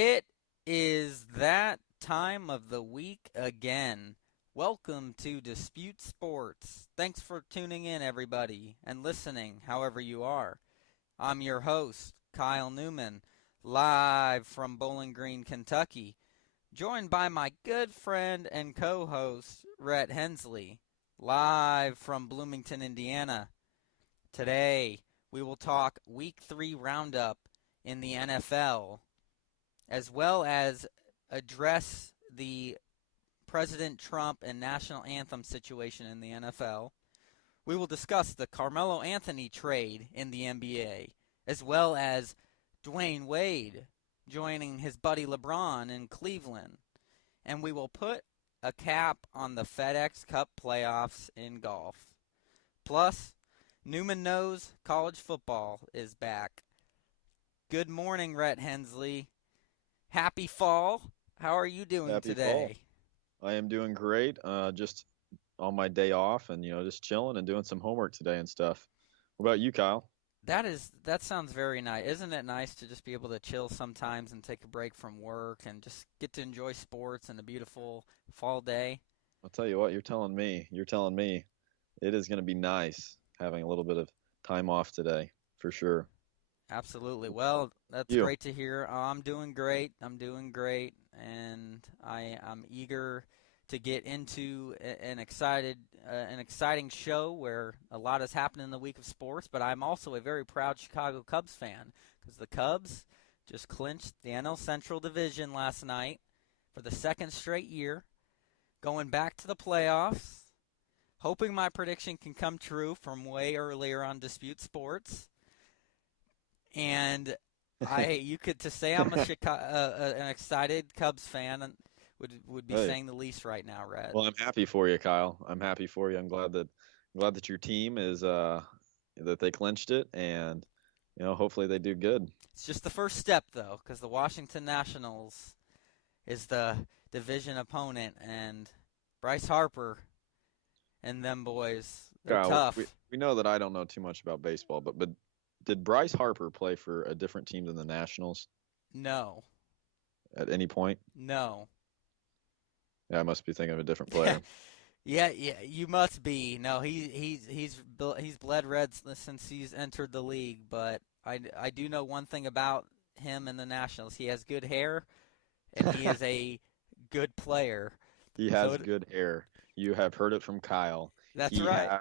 It is that time of the week again. Welcome to Dispute Sports. Thanks for tuning in, everybody, and listening however you are. I'm your host, Kyle Neumann, live from Bowling Green, Kentucky, joined by my good friend and co-host, Rhett Hensley, live from Bloomington, Indiana. Today, we will talk Week 3 roundup in the NFL, as well as address the President Trump and National Anthem situation in the NFL. We will discuss the Carmelo Anthony trade in the NBA, as well as Dwyane Wade joining his buddy LeBron in Cleveland. And we will put a cap on the FedEx Cup Playoffs in golf. Plus, Neumann Knows college football is back. Good morning, Rhett Hensley. Happy fall. How are you doing Happy today? fall. I am doing great. Just on my day off and, just chilling and doing some homework today and stuff. What about you, Kyle? That sounds very nice. Isn't it nice to just be able to chill sometimes and take a break from work and just get to enjoy sports and a beautiful fall day? I'll tell you what, you're telling me it is going to be nice having a little bit of time off today, for sure. Absolutely. Well, that's You? great to hear. I'm doing great. And I'm eager to get into an exciting show where a lot has happened in the week of sports. But I'm also a very proud Chicago Cubs fan because the Cubs just clinched the NL Central Division last night for the second straight year, going back to the playoffs. Hoping my prediction can come true from way earlier on Dispute Sports. And you could to say I'm an excited Cubs fan would be Hey, saying the least right now, Rhett. well, I'm happy for you, Kyle. I'm happy for you. I'm glad that your team is that they clinched it, and hopefully they do good. It's just the first step though, because the Washington Nationals is the division opponent, and Bryce Harper and them boys, they're Kyle, we, tough. we know that I don't know too much about baseball, but did Bryce Harper play for a different team than the Nationals No, at any point? no. Yeah, I must be thinking of a different player. Yeah, yeah, you must be. No, he's bled red since he's entered the league. But I do know one thing about him and the Nationals. He has good hair, and he is a good player. He So has good hair. You have heard it from Kyle. that's He right. has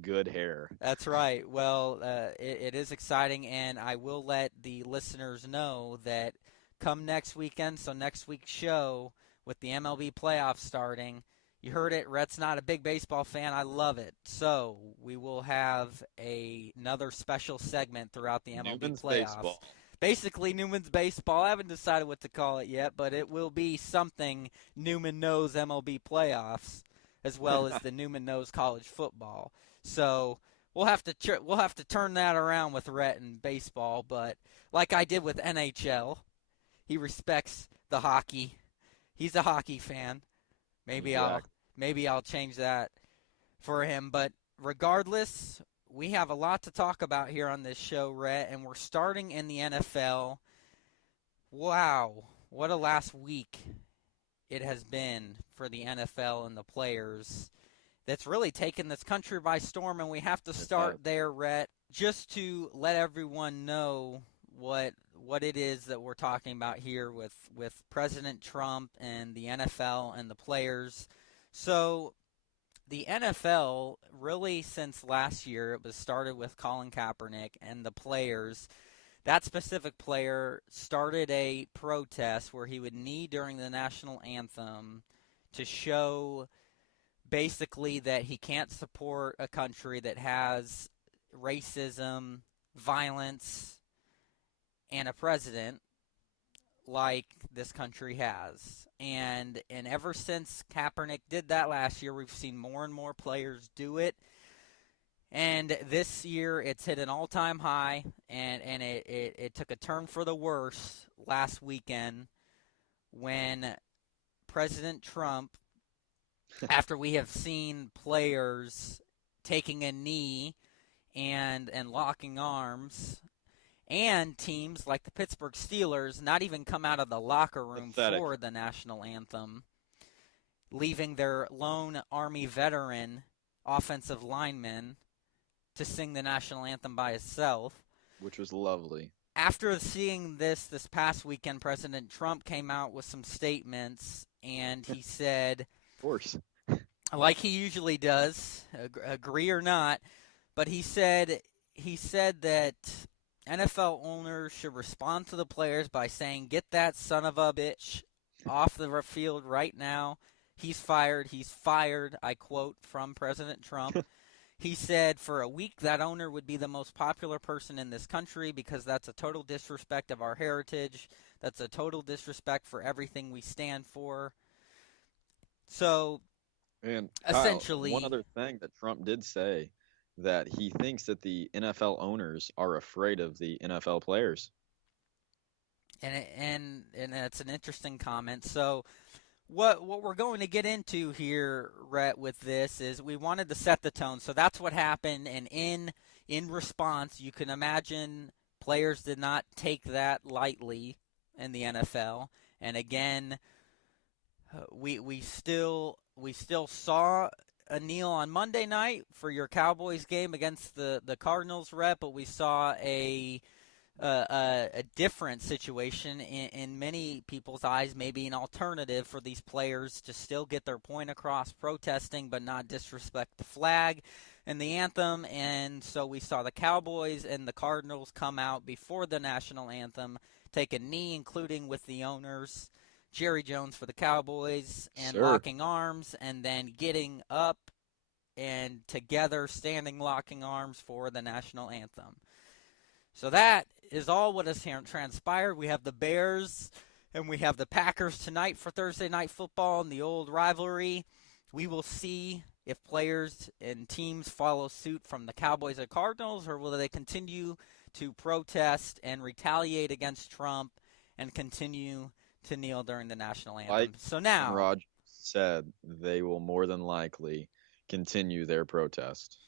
good hair. That's right. Well, it is exciting, and I will let the listeners know that come next weekend, so next week's show with the MLB playoffs starting, you heard it. Rhett's not a big baseball fan. I love it. So we will have another special segment throughout the MLB Newman's playoffs. baseball. Basically, Newman's baseball. I haven't decided what to call it yet, but it will be something Newman Knows MLB playoffs, as well as the Newman Knows college football. So we'll have to turn that around with Rhett and baseball. But like I did with NHL, he respects the hockey. He's a hockey fan. Maybe I'll Exactly. maybe I'll change that for him. But regardless, we have a lot to talk about here on this show, Rhett, and we're starting in the NFL. Wow, what a last week it has been for the NFL and the players. That's really taken this country by storm, and we have to It has. start there, Rhett, just to let everyone know what it is that we're talking about here with President Trump and the NFL and the players. So the NFL, really since last year, it was started with Colin Kaepernick and the players. That specific player started a protest where he would knee during the national anthem to show basically that he can't support a country that has racism, violence, and a president like this country has. And ever since Kaepernick did that last year, we've seen more and more players do it. And this year, it's hit an all-time high, and it took a turn for the worse last weekend when President Trump, after we have seen players taking a knee and locking arms and teams like the Pittsburgh Steelers not even come out of the locker room Pathetic. for the national anthem, leaving their lone Army veteran offensive lineman to sing the national anthem by himself. Which was lovely. After seeing this past weekend, President Trump came out with some statements, and he said, Of course. like he usually does, agree or not, but he said that NFL owners should respond to the players by saying, "Get that son of a bitch off the field right now. He's fired. He's fired." I quote from President Trump. He said, "For a week, that owner would be the most popular person in this country because that's a total disrespect of our heritage. That's a total disrespect for everything we stand for." So, And essentially, one other thing that Trump did say, that he thinks that the NFL owners are afraid of the NFL players. and that's an interesting comment. So, what we're going to get into here, Rhett, with this is we wanted to set the tone. So that's what happened, and in response, you can imagine players did not take that lightly in the NFL. And again, we still saw a kneel on Monday night for your Cowboys game against the Cardinals, Rep, but we saw a different situation in many people's eyes, maybe an alternative for these players to still get their point across, protesting but not disrespect the flag and the anthem. And so we saw the Cowboys and the Cardinals come out before the national anthem, take a knee, including with the owners, Jerry Jones for the Cowboys, and locking arms, and then getting up and together standing locking arms for the national anthem. So that is all what has transpired. We have the Bears and we have the Packers tonight for Thursday Night Football in the old rivalry. We will see if players and teams follow suit from the Cowboys and Cardinals, or will they continue to protest and retaliate against Trump and continue to kneel during the national anthem. Like so now, Rod said, they will more than likely continue their protest.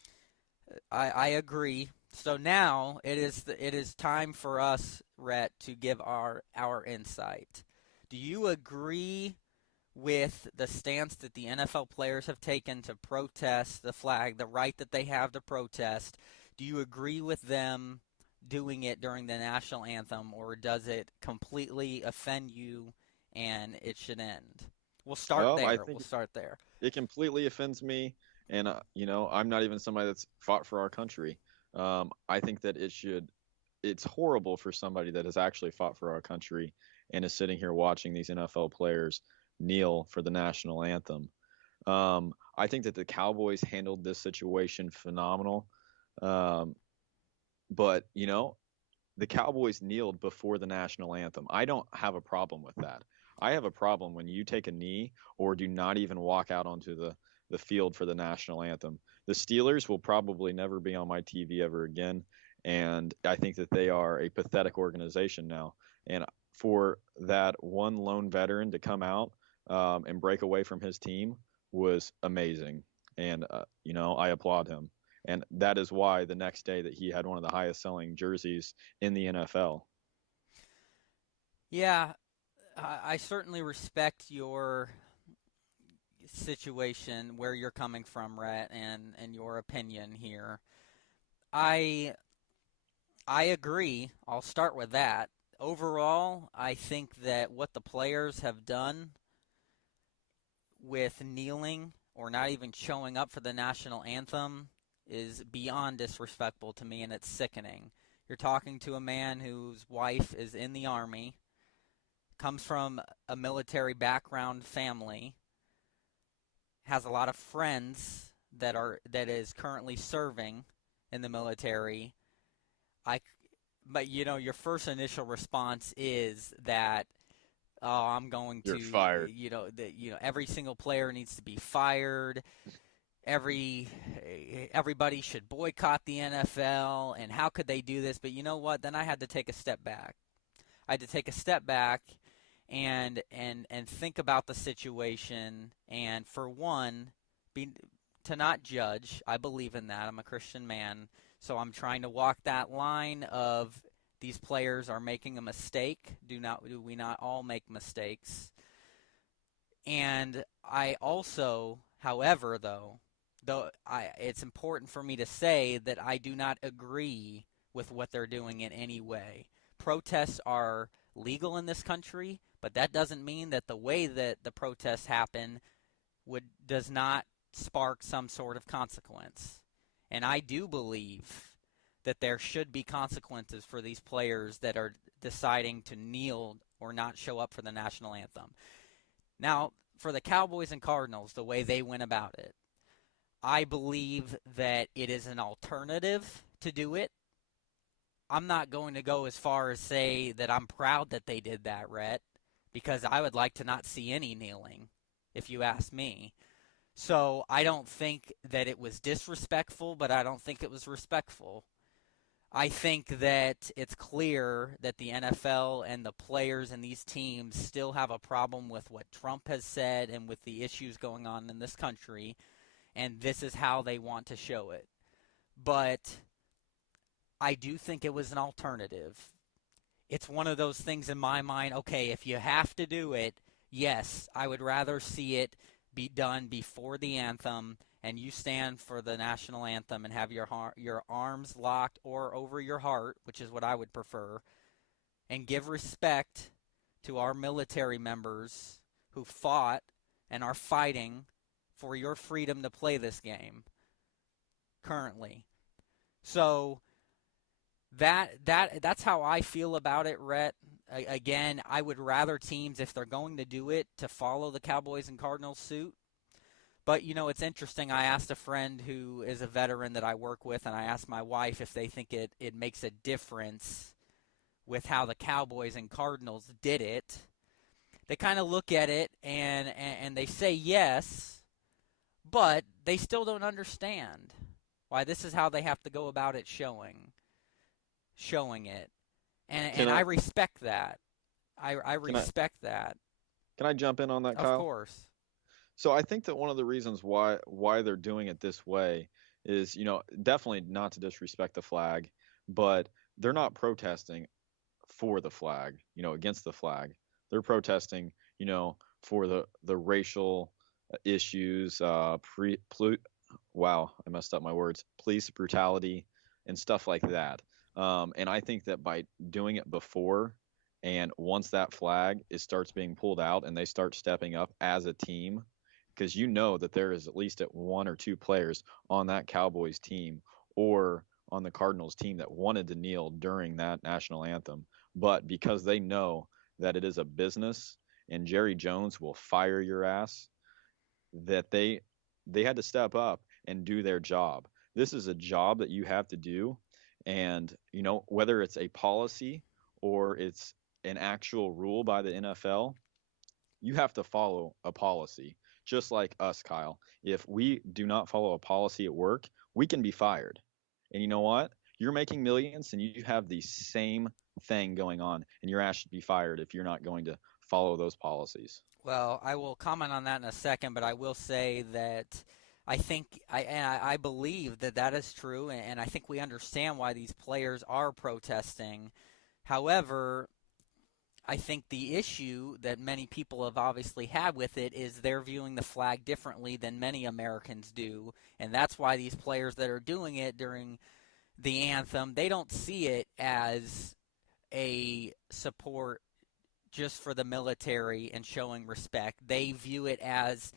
I agree. So now it is time for us, Rhett, to give our insight. Do you agree with the stance that the NFL players have taken to protest the flag, the right that they have to protest? Do you agree with them doing it during the national anthem, or does it completely offend you and it should end? We'll start there. We'll start there. It completely offends me, and I'm not even somebody that's fought for our country. I think that it's horrible for somebody that has actually fought for our country and is sitting here watching these NFL players kneel for the national anthem. I think that the Cowboys handled this situation phenomenal. But, the Cowboys kneeled before the national anthem. I don't have a problem with that. I have a problem when you take a knee or do not even walk out onto the field for the national anthem. The Steelers will probably never be on my TV ever again, and I think that they are a pathetic organization now. And for that one lone veteran to come out and break away from his team was amazing. And, I applaud him. And that is why the next day that he had one of the highest selling jerseys in the NFL. Yeah, I certainly respect your situation, where you're coming from, Rhett, and your opinion here. I agree. I'll start with that. Overall, I think that what the players have done with kneeling or not even showing up for the national anthem is beyond disrespectful to me, and it's sickening. You're talking to a man whose wife is in the Army, comes from a military background family, has a lot of friends that is currently serving in the military. But your first initial response is that, oh, I'm going to, you're fired. Every single player needs to be fired. Everybody should boycott the NFL, and how could they do this? But you know what? Then I had to take a step back. And think about the situation, and for one, to not judge. I believe in that. I'm a Christian man, so I'm trying to walk that line of these players are making a mistake. Do we not all make mistakes? And I also, however, it's important for me to say that I do not agree with what they're doing in any way. Protests are legal in this country, but that doesn't mean that the way that the protests happen does not spark some sort of consequence. And I do believe that there should be consequences for these players that are deciding to kneel or not show up for the national anthem. Now, for the Cowboys and Cardinals, the way they went about it, I believe that it is an alternative to do it. I'm not going to go as far as say that I'm proud that they did that, Rhett, because I would like to not see any kneeling, if you ask me. So I don't think that it was disrespectful, but I don't think it was respectful. I think that it's clear that the NFL and the players and these teams still have a problem with what Trump has said and with the issues going on in this country, and this is how they want to show it. But I do think it was an alternative. It's one of those things in my mind, okay, if you have to do it, yes, I would rather see it be done before the anthem and you stand for the national anthem and have your arms locked or over your heart, which is what I would prefer, and give respect to our military members who fought and are fighting for your freedom to play this game currently. So that's how I feel about it, Rhett. Again, I would rather teams, if they're going to do it, to follow the Cowboys and Cardinals suit. But, it's interesting. I asked a friend who is a veteran that I work with, and I asked my wife if they think it makes a difference with how the Cowboys and Cardinals did it. They kind of look at it, and they say yes, but they still don't understand why this is how they have to go about it showing it. And I respect that. I respect that. Can I jump in on that, Kyle? Of course. So I think that one of the reasons why they're doing it this way is, definitely not to disrespect the flag, but they're not protesting for the flag, against the flag. They're protesting, for the racial issues, wow, I messed up my words, police brutality and stuff like that. And I think that by doing it before and once that flag starts being pulled out and they start stepping up as a team, because that there is at least one or two players on that Cowboys team or on the Cardinals team that wanted to kneel during that national anthem. But because they know that it is a business and Jerry Jones will fire your ass, that they had to step up and do their job. This is a job that you have to do. And, whether it's a policy or it's an actual rule by the NFL, you have to follow a policy. Just like us, Kyle. If we do not follow a policy at work, we can be fired. And you know what? You're making millions and you have the same thing going on, and your ass should be fired if you're not going to follow those policies. Well, I will comment on that in a second, but I will say that I believe that is true, and I think we understand why these players are protesting. However, I think the issue that many people have obviously had with it is they're viewing the flag differently than many Americans do, and that's why these players that are doing it during the anthem, they don't see it as a support just for the military and showing respect. They view it as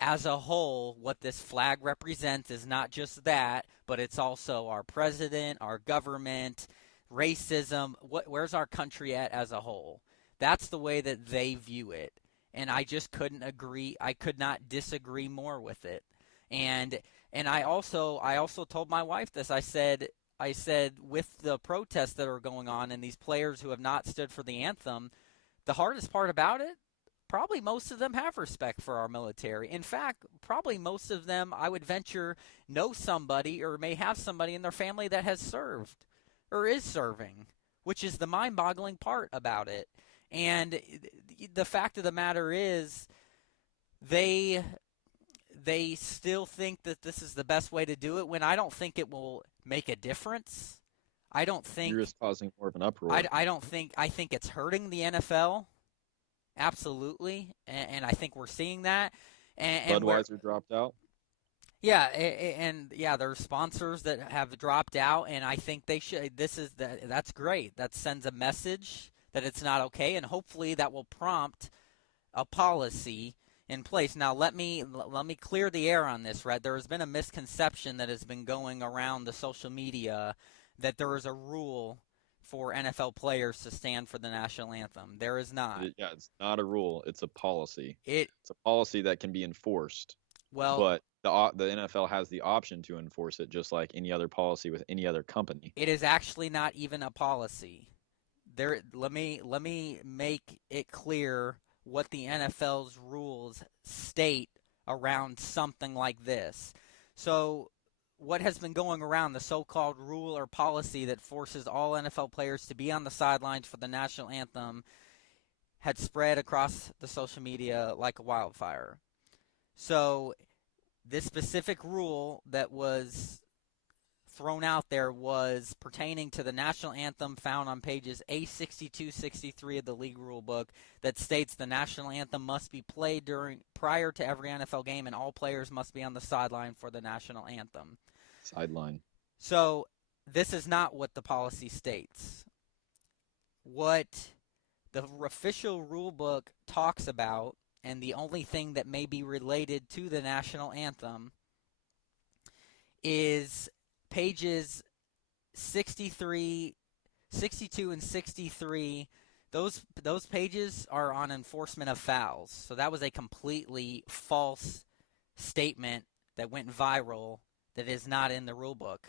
a whole, what this flag represents is not just that, but it's also our president, our government, racism. Where's our country at as a whole? That's the way that they view it. And I just couldn't agree. I could not disagree more with it. And I also told my wife this. I said with the protests that are going on and these players who have not stood for the anthem, the hardest part about it, probably most of them have respect for our military. In fact, probably most of them, I would venture, know somebody or may have somebody in their family that has served or is serving, which is the mind-boggling part about it. And the fact of the matter is they still think that this is the best way to do it when I don't think it will make a difference. I don't think You're just causing more of an uproar. I think it's hurting the NFL. Absolutely. And I think we're seeing that. And Budweiser dropped out. yeah, and yeah, there's sponsors that have dropped out, and I think they should. That's great. That sends a message that it's not okay, and hopefully that will prompt a policy in place. Now, let me clear the air on this, Rhett. There has been a misconception that has been going around the social media that there is a rule for NFL players to stand for the national anthem. There is not. Yeah, it's not a rule. It's a policy. It's a policy that can be enforced. Well, but the NFL has the option to enforce it, just like any other policy with any other company. It is actually not even a policy. Let me make it clear what the NFL's rules state around something like this. So, what has been going around, the so-called rule or policy that forces all NFL players to be on the sidelines for the national anthem, had spread across the social media like a wildfire. So, this specific rule that was thrown out there was pertaining to the national anthem found on pages A62-63 of the league rule book that states the national anthem must be played prior to every NFL game and all players must be on the sideline for the national anthem. Sideline. So, this is not what the policy states. What the official rule book talks about, and the only thing that may be related to the national anthem, is pages 62 and 63. Those pages are on enforcement of fouls. So that was a completely false statement that went viral that is not in the rule book.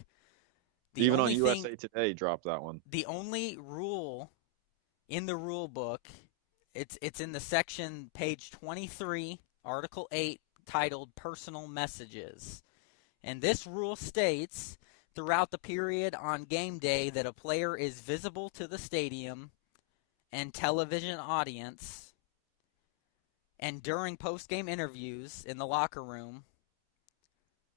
Even on USA Today dropped that one. The only rule in the rule book, it's in the section, page 23, Article 8, titled Personal Messages. And this rule states, throughout the period on game day that a player is visible to the stadium and television audience, and during post-game interviews in the locker room,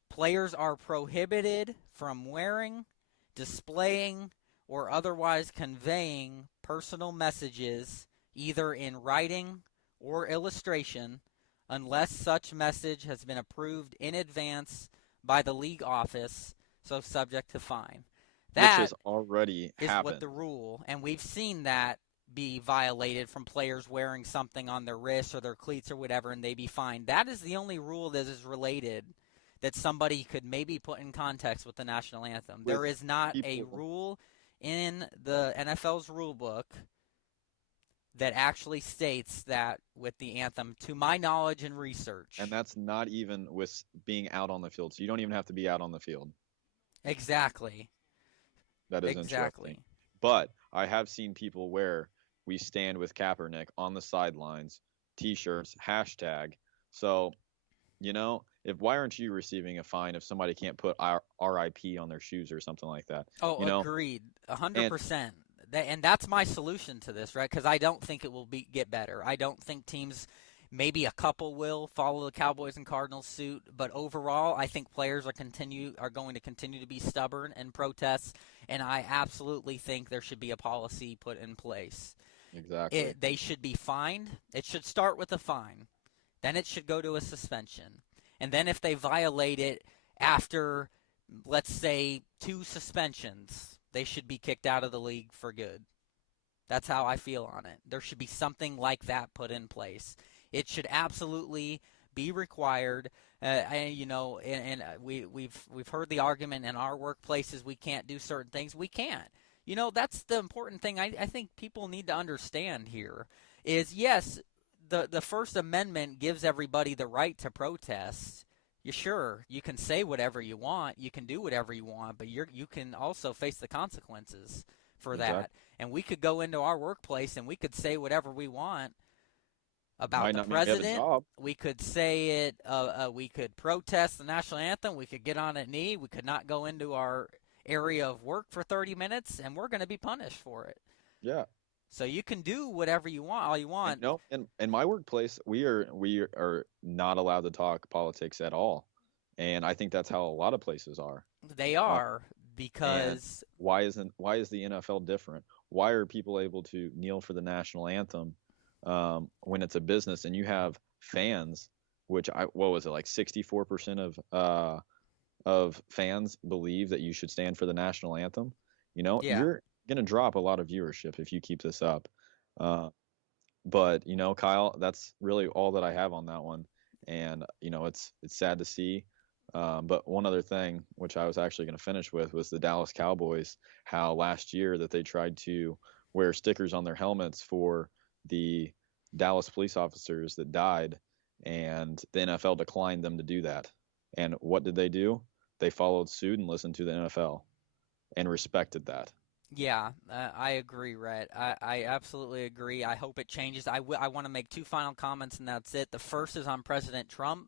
players are prohibited from wearing, displaying, or otherwise conveying personal messages either in writing or illustration unless such message has been approved in advance by the league office, so subject to fine. That which has already happened. What the rule, and we've seen that be violated from players wearing something on their wrists or their cleats or whatever, and they be fined. That is the only rule that is related that somebody could maybe put in context with the national anthem. There is not a rule in the NFL's rule book that actually states that with the anthem, to my knowledge and research. And that's not even with being out on the field. So you don't even have to be out on the field. Exactly. That is interesting. But I have seen people wear "We Stand with Kaepernick" on the sidelines, T-shirts, hashtag. So, why aren't you receiving a fine if somebody can't put RIP on their shoes or something like that? Oh, agreed. 100%. And that's my solution to this, right? Because I don't think it will get better. I don't think teams, maybe a couple will follow the Cowboys and Cardinals suit, but overall, I think players are going to continue to be stubborn and protest, and I absolutely think there should be a policy put in place. Exactly. They should be fined. It should start with a fine. Then it should go to a suspension. And then if they violate it after, let's say, 2 suspensions, they should be kicked out of the league for good. That's how I feel on it. There should be something like that put in place. It should absolutely be required. We've heard the argument in our workplaces we can't do certain things. We can't. That's the important thing I think people need to understand here is, yes, the First Amendment gives everybody the right to protest. You can say whatever you want, you can do whatever you want, but you can also face the consequences for that. And we could go into our workplace and we could say whatever we want about the president. We could say it. We could protest the national anthem. We could get on a knee. We could not go into our area of work for 30 minutes, and we're going to be punished for it. Yeah. So you can do whatever you want, all you want. In my workplace, we are not allowed to talk politics at all, and I think that's how a lot of places are. They are. because why is the NFL different? Why are people able to kneel for the national anthem when it's a business and you have fans, which what was it, like 64% of fans believe that you should stand for the national anthem? yeah. You're gonna drop a lot of viewership if you keep this up. But Kyle, that's really all that I have on that one. And it's sad to see. But one other thing, which I was actually going to finish with, was the Dallas Cowboys. How last year that they tried to wear stickers on their helmets for the Dallas police officers that died, and the NFL declined them to do that. And what did they do? They followed suit and listened to the NFL and respected that. Yeah, I agree, Rhett. I absolutely agree. I hope it changes. I want to make two final comments, and that's it. The first is on President Trump.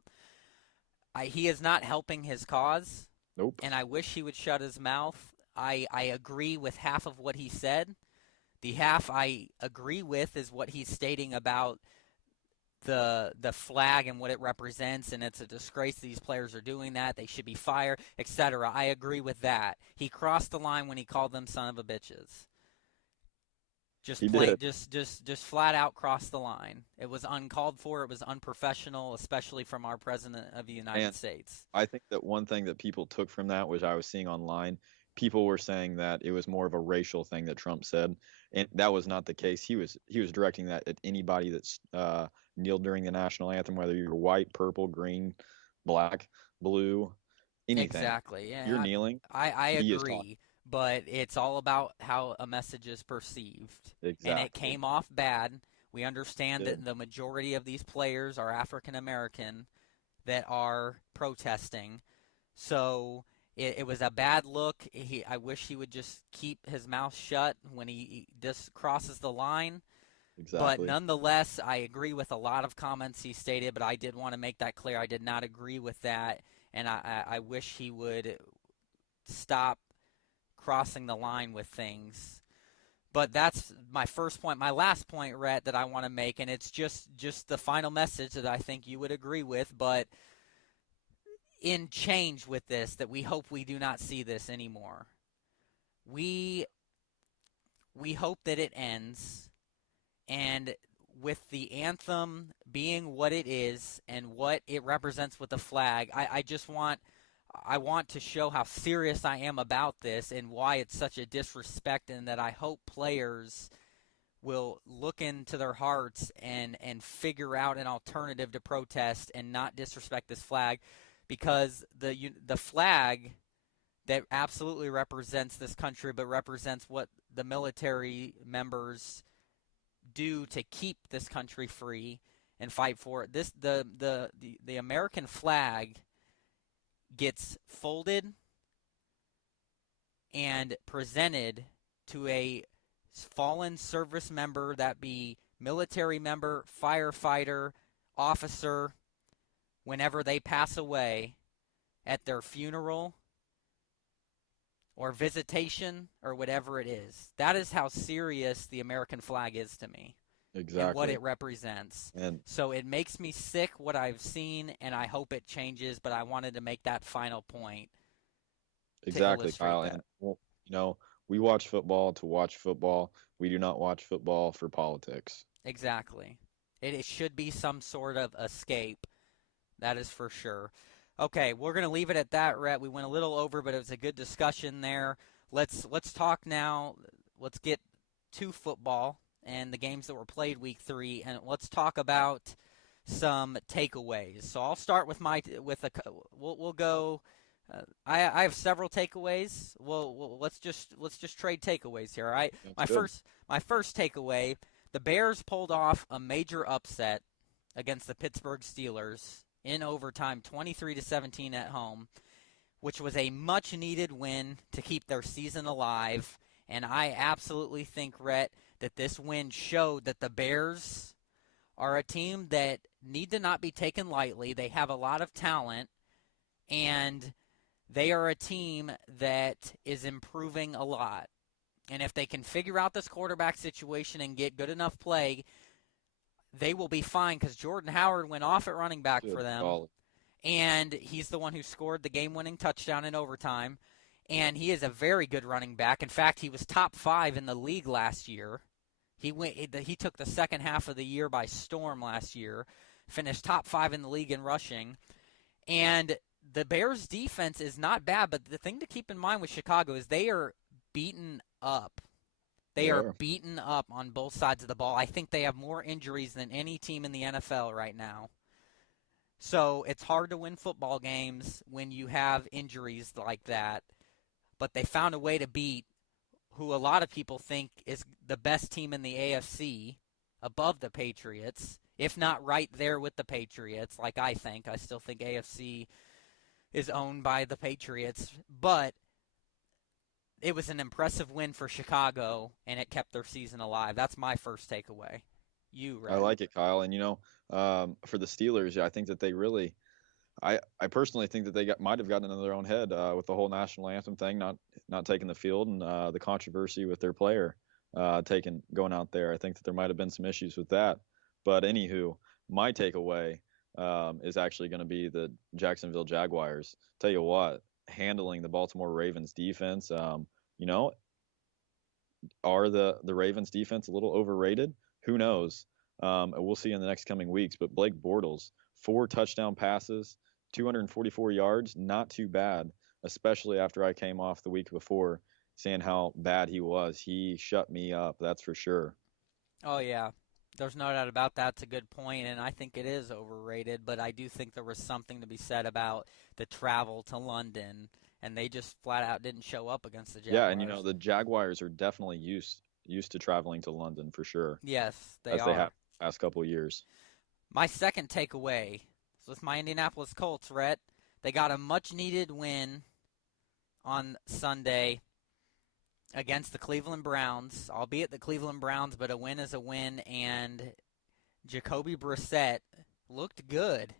He is not helping his cause, Nope. and I wish he would shut his mouth. I agree with half of what he said. The half I agree with is what he's stating about the flag and what it represents, and it's a disgrace these players are doing that. They should be fired, etc. I agree with that. He crossed the line when he called them son of a bitches. Just flat out crossed the line. It was uncalled for. It was unprofessional, especially from our president of the United States. I think that one thing that people took from that, which I was seeing online, people were saying that it was more of a racial thing that Trump said, and that was not the case. He was directing that at anybody that's kneeled during the national anthem, whether you're white, purple, green, black, blue, anything. Exactly. Yeah, you're kneeling. I agree, but it's all about how a message is perceived. Exactly. And it came off bad. We understand that the majority of these players are African American that are protesting. So it was a bad look. I wish he would just keep his mouth shut when he just crosses the line. Exactly. But nonetheless, I agree with a lot of comments he stated, but I did want to make that clear. I did not agree with that, and I wish he would stop crossing the line with things. But that's my first point. My last point, Rhett, that I want to make, and it's just the final message that I think you would agree with, but in change with this, that we hope we do not see this anymore. We hope that it ends, and with the anthem being what it is and what it represents with the flag, I want to show how serious I am about this and why it's such a disrespect, and that I hope players will look into their hearts and figure out an alternative to protest and not disrespect this flag, because the flag that absolutely represents this country, but represents what the military members do to keep this country free and fight for it. The American flag gets folded and presented to a fallen service member, that be military member, firefighter, officer, whenever they pass away at their funeral or visitation or whatever it is. That is how serious the American flag is to me. Exactly. And what it represents. And so it makes me sick what I've seen, and I hope it changes, but I wanted to make that final point. Exactly, Kyle. And we watch football to watch football. We do not watch football for politics. Exactly. It should be some sort of escape. That is for sure. Okay, we're going to leave it at that, Rhett. We went a little over, but it was a good discussion there. Let's talk now. Let's get to football and the games that were played week 3, and let's talk about some takeaways. So I'll start with we'll go. I have several takeaways. Let's just trade takeaways here. All right. My first takeaway: the Bears pulled off a major upset against the Pittsburgh Steelers in overtime, 23-17 at home, which was a much-needed win to keep their season alive. And I absolutely think, Rhett, that this win showed that the Bears are a team that need to not be taken lightly. They have a lot of talent, and they are a team that is improving a lot. And if they can figure out this quarterback situation and get good enough play, they will be fine, because Jordan Howard went off at running back for them. And he's the one who scored the game-winning touchdown in overtime. and he is a very good running back. In fact, he was top 5 in the league last year. He took the second half of the year by storm last year, finished top 5 in the league in rushing, and the Bears' defense is not bad, but the thing to keep in mind with Chicago is they are beaten up. They are beaten up on both sides of the ball. I think they have more injuries than any team in the NFL right now. So it's hard to win football games when you have injuries like that. But they found a way to beat who a lot of people think is the best team in the AFC, above the Patriots, if not right there with the Patriots, like I think. I still think AFC is owned by the Patriots. But it was an impressive win for Chicago, and it kept their season alive. That's my first takeaway. You, Rhett. I like it, Kyle. And, for the Steelers, I think that they really I personally think that they might have gotten into their own head with the whole national anthem thing, not taking the field, and the controversy with their player going out there. I think that there might have been some issues with that. But anywho, my takeaway is actually going to be the Jacksonville Jaguars. Tell you what, handling the Baltimore Ravens defense, are the Ravens defense a little overrated? Who knows? We'll see in the next coming weeks. But Blake Bortles, 4 touchdown passes, 244 yards, not too bad, especially after I came off the week before saying how bad he was. He shut me up, that's for sure. Oh, yeah. There's no doubt about that. It's a good point, and I think it is overrated, but I do think there was something to be said about the travel to London, and they just flat out didn't show up against the Jaguars. Yeah, and the Jaguars are definitely used to traveling to London for sure. Yes, they as are. They have the past couple of years. My second takeaway is with my Indianapolis Colts, Rhett. They got a much-needed win on Sunday against the Cleveland Browns, albeit the Cleveland Browns, but a win is a win, and Jacoby Brissett looked good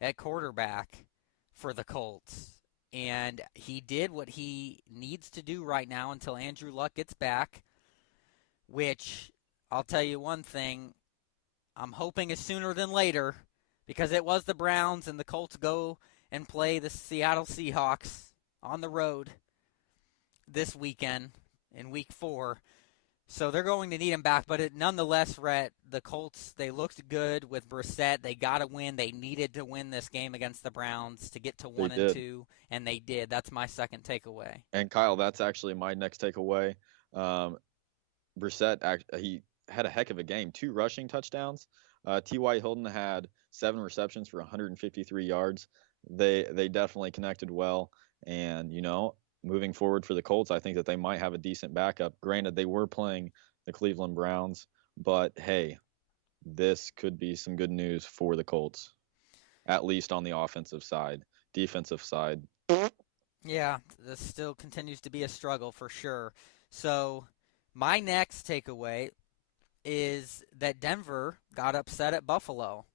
at quarterback for the Colts, and he did what he needs to do right now until Andrew Luck gets back, which I'll tell you one thing, I'm hoping is sooner than later, because it was the Browns, and the Colts go and play the Seattle Seahawks on the road this weekend in week 4. So they're going to need him back. But nonetheless, Rhett, the Colts, they looked good with Brissett. They got to win. They needed to win this game against the Browns to get to 1-2, and they did. That's my second takeaway. And Kyle, that's actually my next takeaway. Brissett, he had a heck of a game. 2 rushing touchdowns. T.Y. Hilton had 7 receptions for 153 yards. They definitely connected well. And, moving forward for the Colts, I think that they might have a decent backup. Granted, they were playing the Cleveland Browns, but hey, this could be some good news for the Colts, at least on the offensive side. Defensive side, yeah, this still continues to be a struggle for sure. So my next takeaway is that Denver got upset at Buffalo.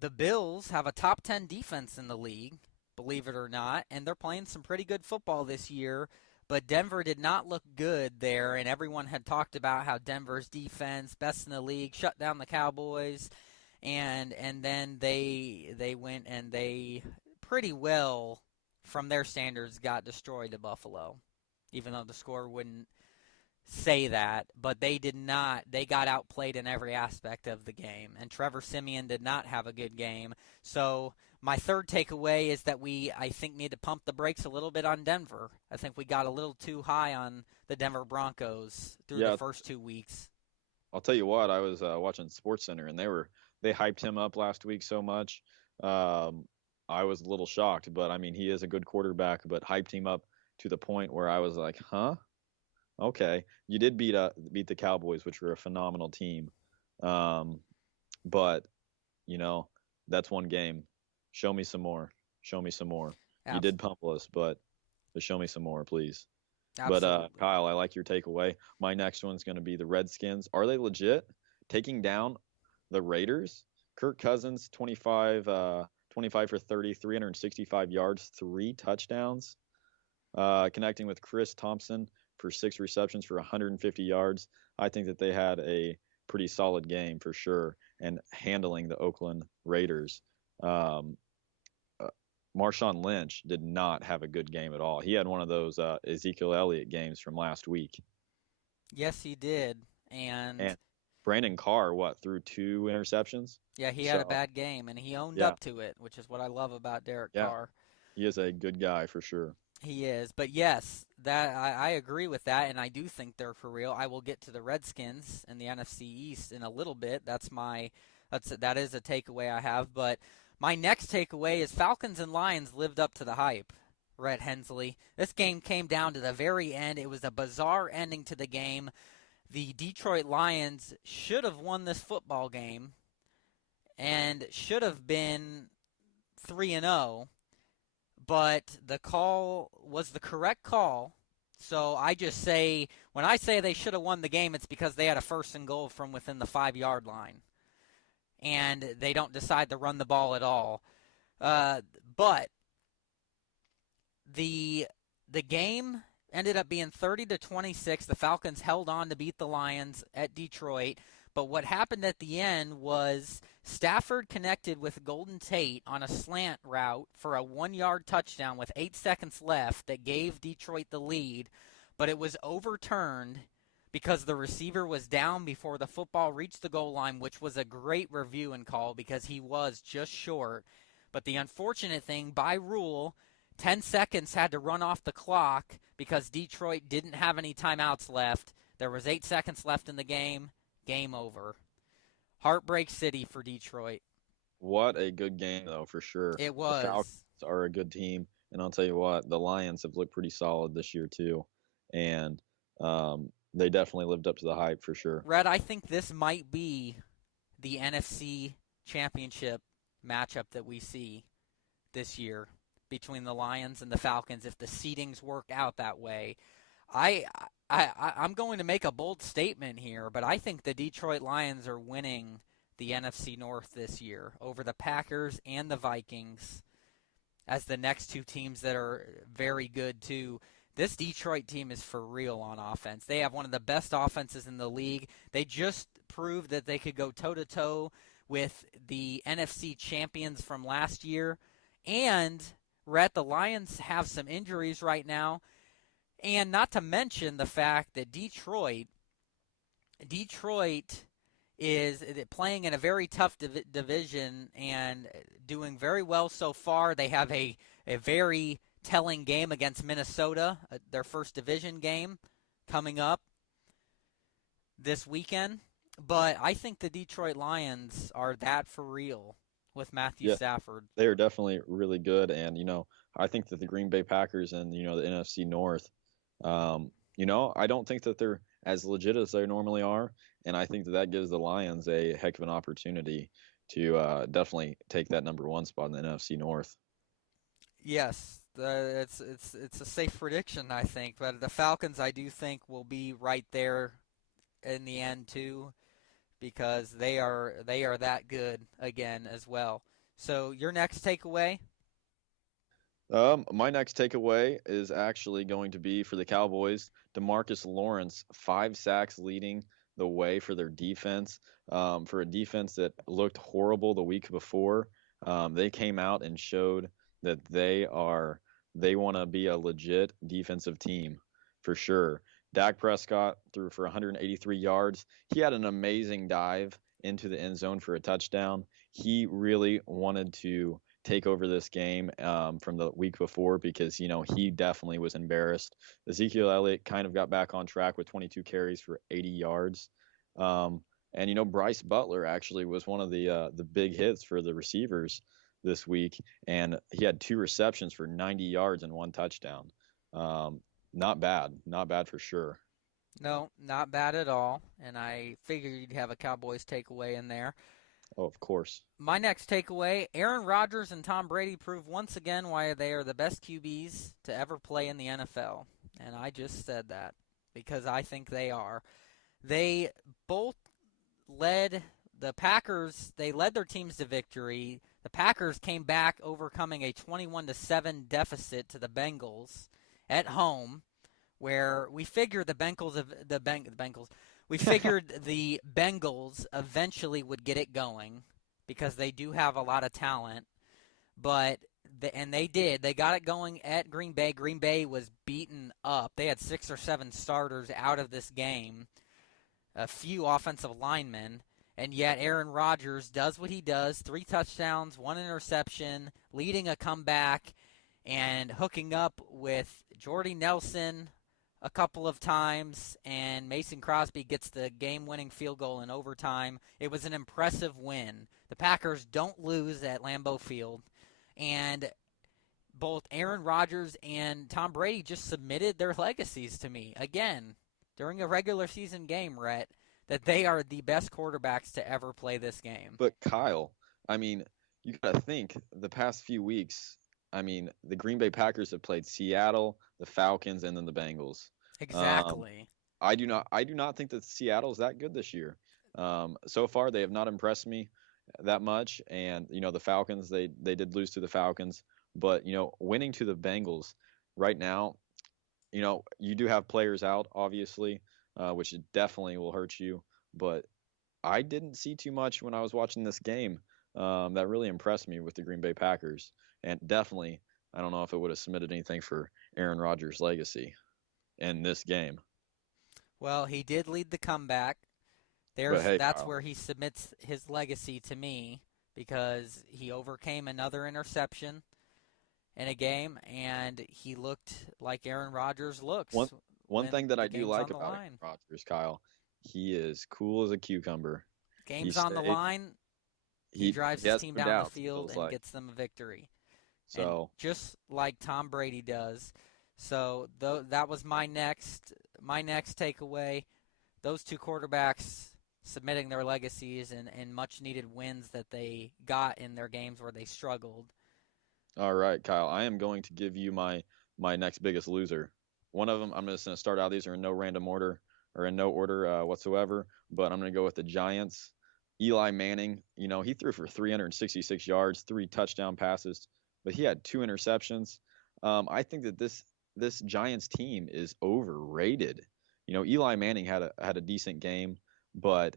The Bills have a top 10 defense in the league, believe it or not, and they're playing some pretty good football this year, but Denver did not look good there, and everyone had talked about how Denver's defense, best in the league, shut down the Cowboys, and then they went and they pretty well, from their standards, got destroyed to Buffalo, even though the score wouldn't say that, but they did not. They got outplayed in every aspect of the game, and Trevor Siemian did not have a good game. So my third takeaway is that I think, need to pump the brakes a little bit on Denver. I think we got a little too high on the Denver Broncos through the first 2 weeks. I'll tell you what, I was watching SportsCenter, and they hyped him up last week so much. I was a little shocked, but I mean, he is a good quarterback, but hyped him up to the point where I was like, huh? Okay, you did beat the Cowboys, which were a phenomenal team, but that's one game. Show me some more. Absolutely. You did pump us, but show me some more, please. Absolutely. But Kyle, I like your takeaway. My next one's going to be the Redskins. Are they legit taking down the Raiders? Kirk Cousins, 25 for 30, 365 yards, 3 touchdowns. Connecting with Chris Thompson for 6 receptions for 150 yards. I think that they had a pretty solid game for sure, and handling the Oakland Raiders. Marshawn Lynch did not have a good game at all. He had one of those Ezekiel Elliott games from last week. Yes, he did. And And Brandon Carr, threw 2 interceptions? yeah, he had a So, bad game, and he owned yeah, up to it, which is what I love about Derek yeah, Carr. he is a good guy for sure. He is. But yes, that I agree with that, and I do think they're for real. I will get to the Redskins in the NFC East in a little bit. That is a takeaway I have. But my next takeaway is Falcons and Lions lived up to the hype. Rhett, Hensley. This game came down to the very end. It was a bizarre ending to the game. The Detroit Lions should have won this football game and should have been 3-0. But the call was the correct call. So I just say, when I say they should have won the game, it's because they had a 1st and goal from within the 5-yard line. And they don't decide to run the ball at all. But the game ended up being 30-26. The Falcons held on to beat the Lions at Detroit. But what happened at the end was Stafford connected with Golden Tate on a slant route for a 1-yard touchdown with 8 seconds left that gave Detroit the lead, but it was overturned because the receiver was down before the football reached the goal line, which was a great review and call because he was just short. But the unfortunate thing, by rule, 10 seconds had to run off the clock because Detroit didn't have any timeouts left. There was 8 seconds left in the game. Game over. Heartbreak City for Detroit. What a good game, though, for sure. It was. The Falcons are a good team, and I'll tell you what, the Lions have looked pretty solid this year too, and they definitely lived up to the hype for sure. Rhett, I think this might be the NFC Championship matchup that we see this year between the Lions and the Falcons if the seedings work out that way. I'm going to make a bold statement here, but I think the Detroit Lions are winning the NFC North this year over the Packers and the Vikings as the next 2 teams that are very good too. This Detroit team is for real on offense. They have one of the best offenses in the league. They just proved that they could go toe-to-toe with the NFC champions from last year. And, Rhett, the Lions have some injuries right now. And not to mention the fact that Detroit is playing in a very tough division and doing very well so far. They have a very telling game against Minnesota, their first division game coming up this weekend. But I think the Detroit Lions are that for real with Matthew Stafford. They are definitely really good. And, I think that the Green Bay Packers and, the NFC North, I don't think that they're as legit as they normally are. And I think that gives the Lions a heck of an opportunity to definitely take that number 1 spot in the NFC North. Yes, it's a safe prediction, I think. But the Falcons, I do think, will be right there in the end too, because they are that good again as well. So your next takeaway? My next takeaway is actually going to be for the Cowboys. DeMarcus Lawrence, 5 sacks leading the way for their defense. For a defense that looked horrible the week before, they came out and showed that they want to be a legit defensive team for sure. Dak Prescott threw for 183 yards. He had an amazing dive into the end zone for a touchdown. He really wanted to take over this game from the week before because, he definitely was embarrassed. Ezekiel Elliott kind of got back on track with 22 carries for 80 yards. And Bryce Butler actually was one of the big hits for the receivers this week, and he had 2 receptions for 90 yards and 1 touchdown. Not bad for sure. No, not bad at all. And I figured you'd have a Cowboys takeaway in there. Oh, of course. My next takeaway, Aaron Rodgers and Tom Brady prove once again why they are the best QBs to ever play in the NFL. And I just said that because I think they are. They both led the Packers, they led their teams to victory. The Packers came back overcoming a 21-7 deficit to the Bengals at home, where we figured the Bengals eventually would get it going because they do have a lot of talent, but And they did. They got it going at Green Bay. Green Bay was beaten up. They had 6 or 7 starters out of this game, a few offensive linemen, and yet Aaron Rodgers does what he does, 3 touchdowns, 1 interception, leading a comeback, and hooking up with Jordy Nelson a couple of times, and Mason Crosby gets the game-winning field goal in overtime. It was an impressive win. The Packers don't lose at Lambeau Field, and both Aaron Rodgers and Tom Brady just submitted their legacies to me. Again, during a regular season game, Rhett, that they are the best quarterbacks to ever play this game. But Kyle, I mean, you got to think the past few weeks, I mean, the Green Bay Packers have played Seattle, the Falcons, and then the Bengals. Exactly. I do not think that Seattle's that good this year. So far, they have not impressed me that much. And, the Falcons, they did lose to the Falcons. But, winning to the Bengals right now, you do have players out, obviously, which definitely will hurt you. But I didn't see too much when I was watching this game that really impressed me with the Green Bay Packers. And definitely, I don't know if it would have submitted anything for Aaron Rodgers' legacy in this game. Well, he did lead the comeback. That's where he submits his legacy to me, because he overcame another interception in a game, and he looked like Aaron Rodgers looks. One thing that I do like about Aaron Rodgers, Kyle, he is cool as a cucumber. Game's on the line. He drives his team down the field and gets them a victory. So and just like Tom Brady does. So that was my next takeaway. Those 2 quarterbacks submitting their legacies and much-needed wins that they got in their games where they struggled. All right, Kyle, I am going to give you my next biggest loser. One of them, I'm just going to start out. These are in no random order or in no order whatsoever, but I'm going to go with the Giants. Eli Manning, he threw for 366 yards, 3 touchdown passes, but he had 2 interceptions. I think that this Giants team is overrated. Eli Manning had a decent game, but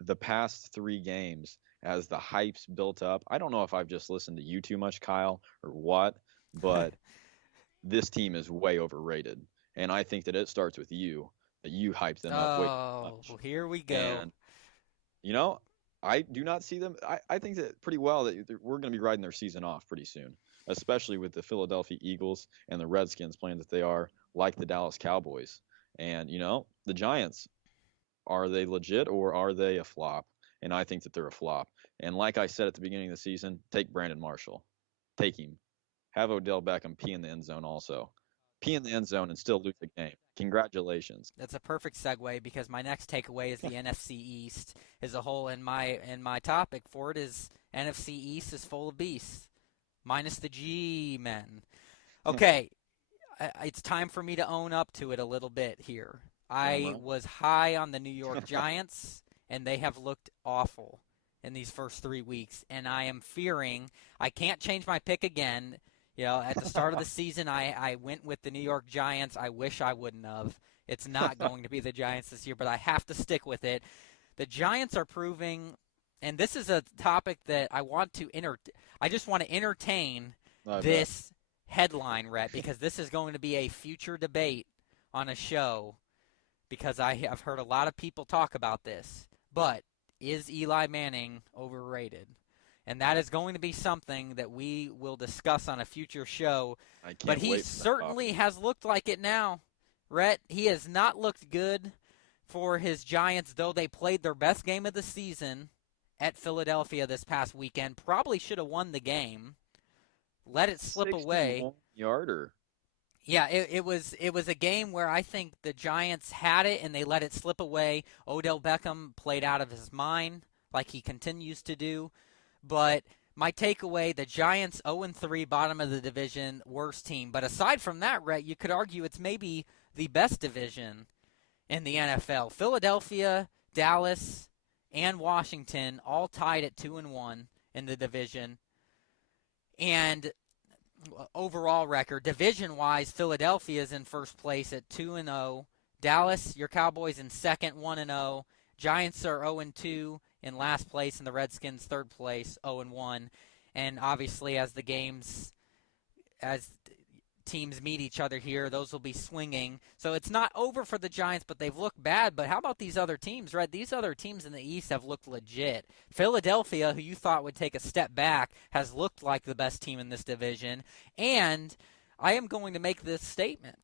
the past 3 games, as the hype's built up, I don't know if I've just listened to you too much, Kyle, or what, but this team is way overrated. And I think that it starts with you, that you hyped them up way too much. Well, here we go. And, I do not see them. I think that pretty well that we're going to be riding their season off pretty soon, especially with the Philadelphia Eagles and the Redskins playing that they are, like the Dallas Cowboys. And, the Giants, are they legit or are they a flop? And I think that they're a flop. And like I said at the beginning of the season, take Brandon Marshall. Take him. Have Odell Beckham pee in the end zone also. Pee in the end zone and still lose the game. Congratulations. That's a perfect segue, because my next takeaway is the NFC East as a whole, and my topic for it is NFC East is full of beasts, minus the G-men. Okay, it's time for me to own up to it a little bit here. I was high on the New York Giants, and they have looked awful in these first 3 weeks, and I am fearing I can't change my pick again. At the start of the season, I went with the New York Giants. I wish I wouldn't have. It's not going to be the Giants this year, but I have to stick with it. The Giants are proving, and this is a topic that I just want to entertain this headline, Rhett, because this is going to be a future debate on a show, because I have heard a lot of people talk about this. But is Eli Manning overrated? And that is going to be something that we will discuss on a future show. But he certainly has looked like it now. Rhett, he has not looked good for his Giants, though they played their best game of the season at Philadelphia this past weekend. Probably should have won the game. Let it slip away. Yarder. Yeah, it was a game where I think the Giants had it and they let it slip away. Odell Beckham played out of his mind like he continues to do. But my takeaway, the Giants 0-3, bottom of the division, worst team. But aside from that, Rhett, you could argue it's maybe the best division in the NFL. Philadelphia, Dallas, and Washington all tied at 2-1 in the division. And overall record, division-wise, Philadelphia is in first place at 2-0. Dallas, your Cowboys, in second, 1-0. Giants are 0-2 in last place, and the Redskins third place, 0-1. And obviously, as the games as teams meet each other here, those will be swinging. So it's not over for the Giants, but they've looked bad. But how about these other teams, right? These other teams in the East have looked legit. Philadelphia, who you thought would take a step back, has looked like the best team in this division. And I am going to make this statement.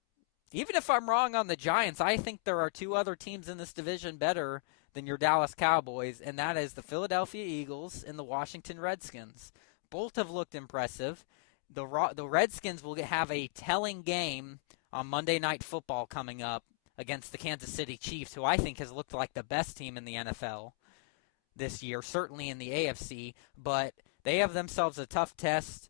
Even if I'm wrong on the Giants, I think there are two other teams in this division better than your Dallas Cowboys, and that is the Philadelphia Eagles and the Washington Redskins. Both have looked impressive. The Redskins will have a telling game on Monday Night Football coming up against the Kansas City Chiefs, who I think has looked like the best team in the NFL this year, certainly in the AFC, but they have themselves a tough test.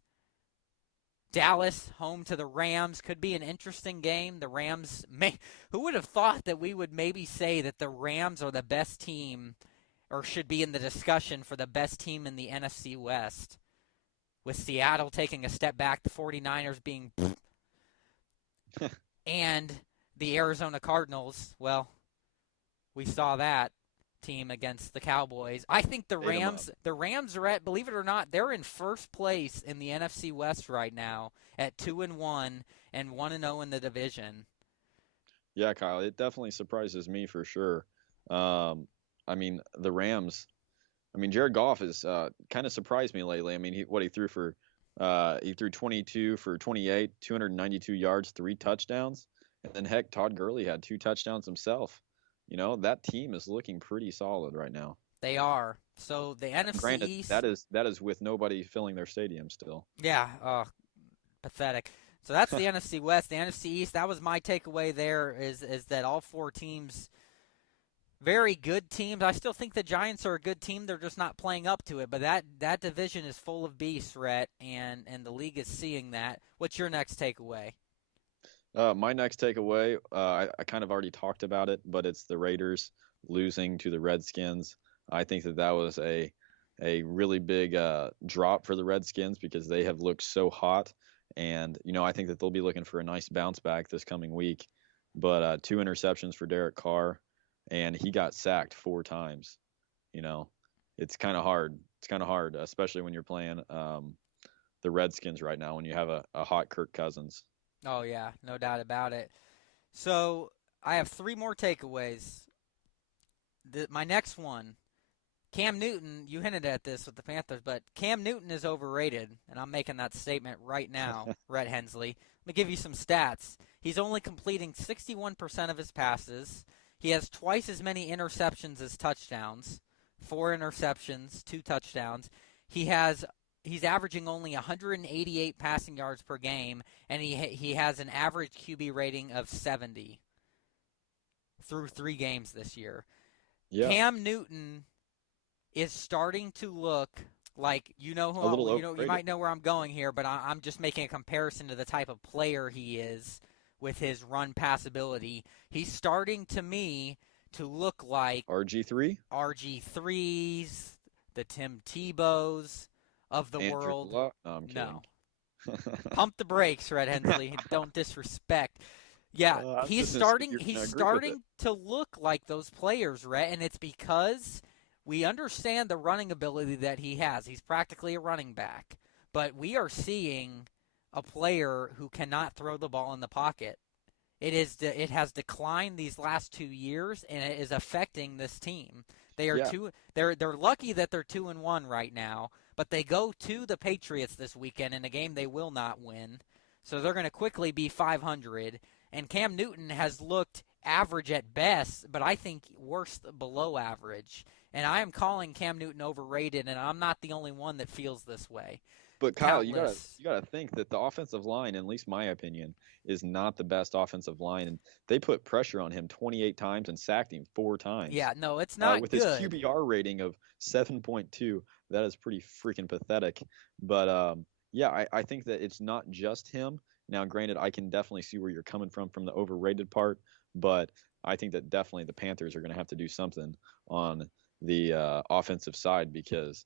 Dallas, home to the Rams, could be an interesting game. The Rams, who would have thought that we would maybe say that the Rams are the best team or should be in the discussion for the best team in the NFC West? With Seattle taking a step back, the 49ers being and the Arizona Cardinals, well, we saw that team against the Cowboys. I think the Rams are at, believe it or not, they're in first place in the NFC West right now at 2-1 and 1-0 in the division. Yeah, Kyle, it definitely surprises me for sure. I mean, the Rams. I mean, Jared Goff has kind of surprised me lately. I mean, he threw for 22 for 28, 292 yards, 3 touchdowns, and then heck, Todd Gurley had 2 touchdowns himself. You know, that team is looking pretty solid right now. They are. So the NFC Granted, East. that is with nobody filling their stadium still. Yeah, pathetic. So that's the NFC West. The NFC East. That was my takeaway. There is that all 4 teams. Very good teams. I still think the Giants are a good team. They're just not playing up to it. But that division is full of beasts, Rhett, and the league is seeing that. What's your next takeaway? My next takeaway, I kind of already talked about it, but it's the Raiders losing to the Redskins. I think that was a really big drop for the Redskins because they have looked so hot. And, you know, I think that they'll be looking for a nice bounce back this coming week. But 2 interceptions for Derek Carr. And he got sacked 4 times. You know, it's kind of hard. It's kind of hard, especially when you're playing the Redskins right now when you have a hot Kirk Cousins. Oh, yeah, no doubt about it. So I have 3 more takeaways. My next one, Cam Newton, you hinted at this with the Panthers, but Cam Newton is overrated, and I'm making that statement right now, Rhett Hensley. Let me give you some stats. He's only completing 61% of his passes. He has twice as many interceptions as touchdowns, 4 interceptions, 2 touchdowns. He's averaging only 188 passing yards per game, and he has an average QB rating of 70 through 3 games this year. Yeah. Cam Newton is starting to look like, you might know where I'm going here, but I'm just making a comparison to the type of player he is. With his run-pass ability, he's starting to me to look like RG3? RG3s, the Tim Tebows of the world. No, I'm kidding. No. Pump the brakes, Rhett Hensley. Don't disrespect. Yeah, he's starting to look like those players, Rhett, and it's because we understand the running ability that he has. He's practically a running back. But we are seeing a player who cannot throw the ball in the pocket. It has declined these last 2 years, and it is affecting this team. They're lucky that they're 2-1 right now, but they go to the Patriots this weekend in a game they will not win. So they're going to quickly be 500. And Cam Newton has looked average at best, but I think worse below average. And I am calling Cam Newton overrated, and I'm not the only one that feels this way. But Kyle, you gotta think that the offensive line, at least my opinion, is not the best offensive line, and they put pressure on him 28 times and sacked him 4 times. Yeah, no, it's not with good. His QBR rating of 7.2, that is pretty freaking pathetic. But I think that it's not just him. Now, granted, I can definitely see where you're coming from the overrated part, but I think that definitely the Panthers are going to have to do something on the offensive side because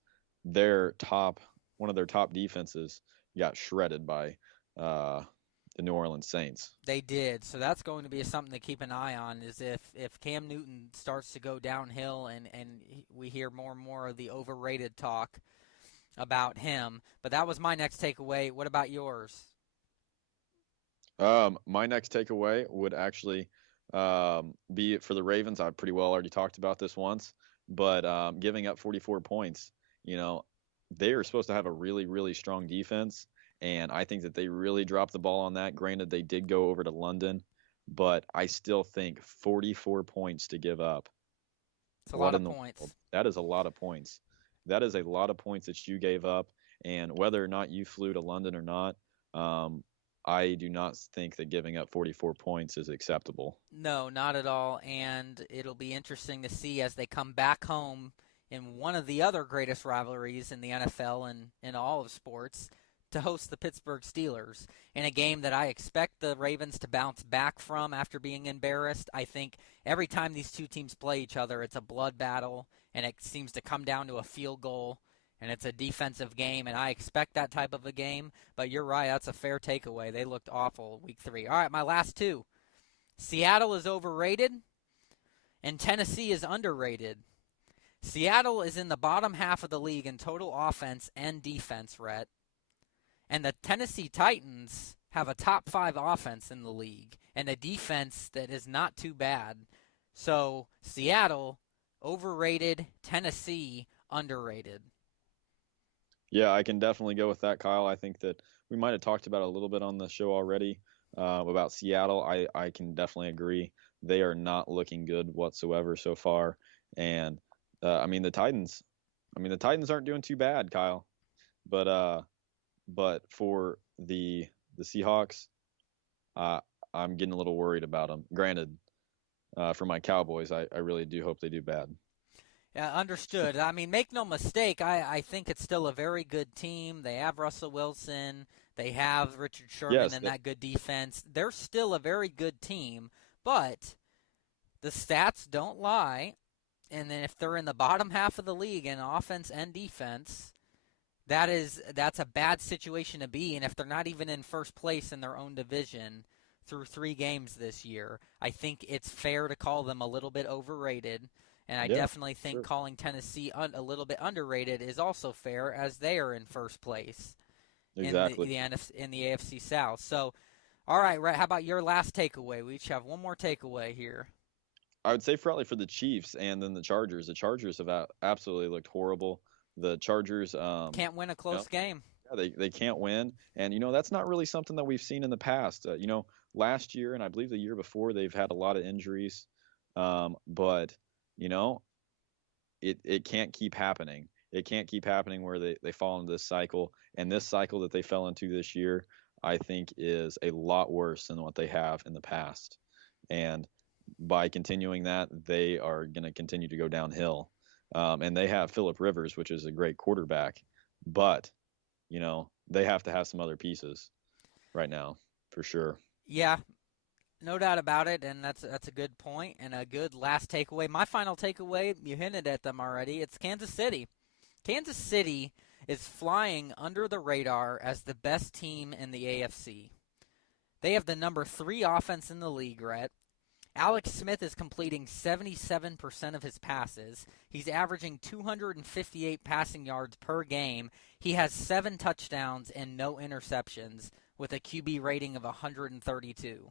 one of their top defenses got shredded by the New Orleans Saints. They did. So that's going to be something to keep an eye on is if Cam Newton starts to go downhill and we hear more and more of the overrated talk about him. But that was my next takeaway. What about yours? My next takeaway would actually be for the Ravens. I pretty well already talked about this once, but giving up 44 points, you know, they are supposed to have a really, really strong defense, and I think that they really dropped the ball on that. Granted, they did go over to London, but I still think 44 points to give up. It's a lot What of in the world? points. That is a lot of points. That is a lot of points that you gave up, and whether or not you flew to London or not, um, I do not think that giving up 44 points is acceptable. No, not at all. And it'll be interesting to see as they come back home in one of the other greatest rivalries in the NFL and in all of sports to host the Pittsburgh Steelers in a game that I expect the Ravens to bounce back from after being embarrassed. I think every time these two teams play each other, it's a blood battle, and it seems to come down to a field goal, and it's a defensive game, and I expect that type of a game. But you're right, that's a fair takeaway. They looked awful week 3. All right, my last two. Seattle is overrated, and Tennessee is underrated. Seattle is in the bottom half of the league in total offense and defense, Rhett. And the Tennessee Titans have a top 5 offense in the league and a defense that is not too bad. So Seattle, overrated. Tennessee, underrated. Yeah, I can definitely go with that, Kyle. I think that we might have talked about it a little bit on the show already about Seattle. I can definitely agree. They are not looking good whatsoever so far. And I mean the Titans aren't doing too bad, Kyle. But for the Seahawks, uh, I'm getting a little worried about them. Granted, for my Cowboys, I really do hope they do bad. Yeah, understood. I mean, make no mistake, I think it's still a very good team. They have Russell Wilson. They have Richard Sherman Yes, and that good defense. They're still a very good team, but the stats don't lie. And then if they're in the bottom half of the league in offense and defense, that's a bad situation to be in if they're not even in first place in their own division through 3 games this year. I think it's fair to call them a little bit overrated, and I yeah, definitely think sure. calling Tennessee a little bit underrated is also fair as they are in first place in Exactly. in the AFC South. So, all right, Rhett, how about your last takeaway? We each have one more takeaway here. I would say probably for the Chiefs and then the Chargers. The Chargers have absolutely looked horrible. The Chargers, Can't win a you know, close game. yeah, they can't win, and that's not really something that we've seen in the past. Last year and I believe the year before, they've had a lot of injuries, but you know, it can't keep happening. It can't keep happening where they fall into this cycle, and this cycle that they fell into this year, I think, is a lot worse than what they have in the past, and by continuing that, they are going to continue to go downhill. And they have Philip Rivers, which is a great quarterback, but they have to have some other pieces right now for sure. Yeah, no doubt about it, and that's a good point and a good last takeaway. My final takeaway, you hinted at them already. It's Kansas City. Kansas City is flying under the radar as the best team in the AFC. They have the number 3 offense in the league, Rhett. Alex Smith is completing 77% of his passes. He's averaging 258 passing yards per game. He has 7 touchdowns and no interceptions with a QB rating of 132.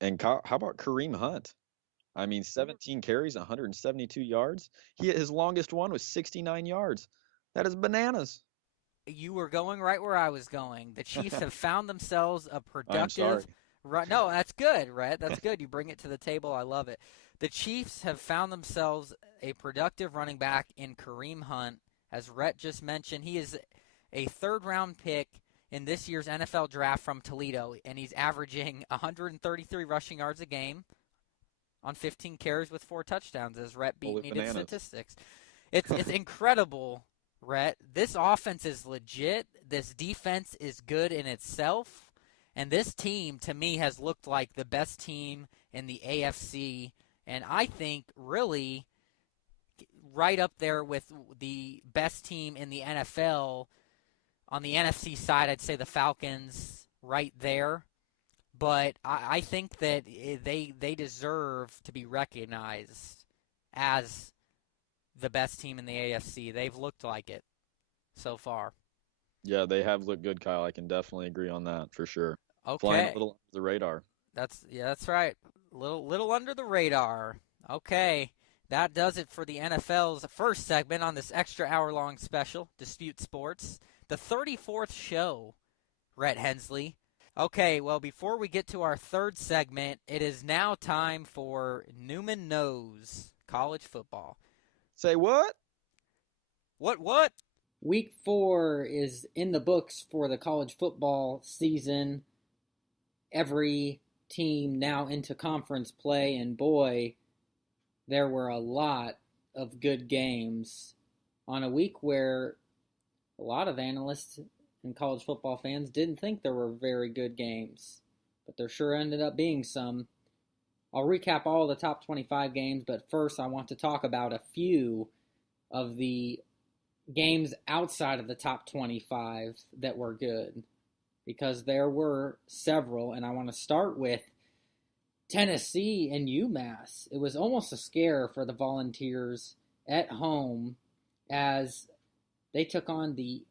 And how about Kareem Hunt? I mean, 17 carries, 172 yards. His longest one was 69 yards. That is bananas. You were going right where I was going. The Chiefs have found themselves a I'm sorry. productive no, that's good, Rhett. That's good. You bring it to the table. I love it. The Chiefs have found themselves a productive running back in Kareem Hunt. As Rhett just mentioned, he is a 3rd-round pick in this year's NFL draft from Toledo, and he's averaging 133 rushing yards a game on 15 carries with 4 touchdowns, as Rhett beat Holy me to bananas. statistics. It's incredible, Rhett. This offense is legit. This defense is good in itself. And this team, to me, has looked like the best team in the AFC. And I think really right up there with the best team in the NFL. On the NFC side, I'd say the Falcons right there. But I think that they deserve to be recognized as the best team in the AFC. They've looked like it so far. Yeah, they have looked good, Kyle. I can definitely agree on that for sure. Flying a Okay. little under the radar. That's right. Little under the radar. Okay. That does it for the NFL's first segment on this extra hour-long special, Dispute Sports. The 34th show, Rhett Hensley. Okay, well, before we get to our third segment, it is now time for Neumann Knows college football. Say what? What? Week 4 is in the books for the college football season. Every team now into conference play, and boy, there were a lot of good games on a week where a lot of analysts and college football fans didn't think there were very good games, but there sure ended up being some. I'll recap all the top 25 games, but first I want to talk about a few of the games outside of the top 25 that were good, because there were several, and I want to start with Tennessee and UMass. It was almost a scare for the Volunteers at home as they took on the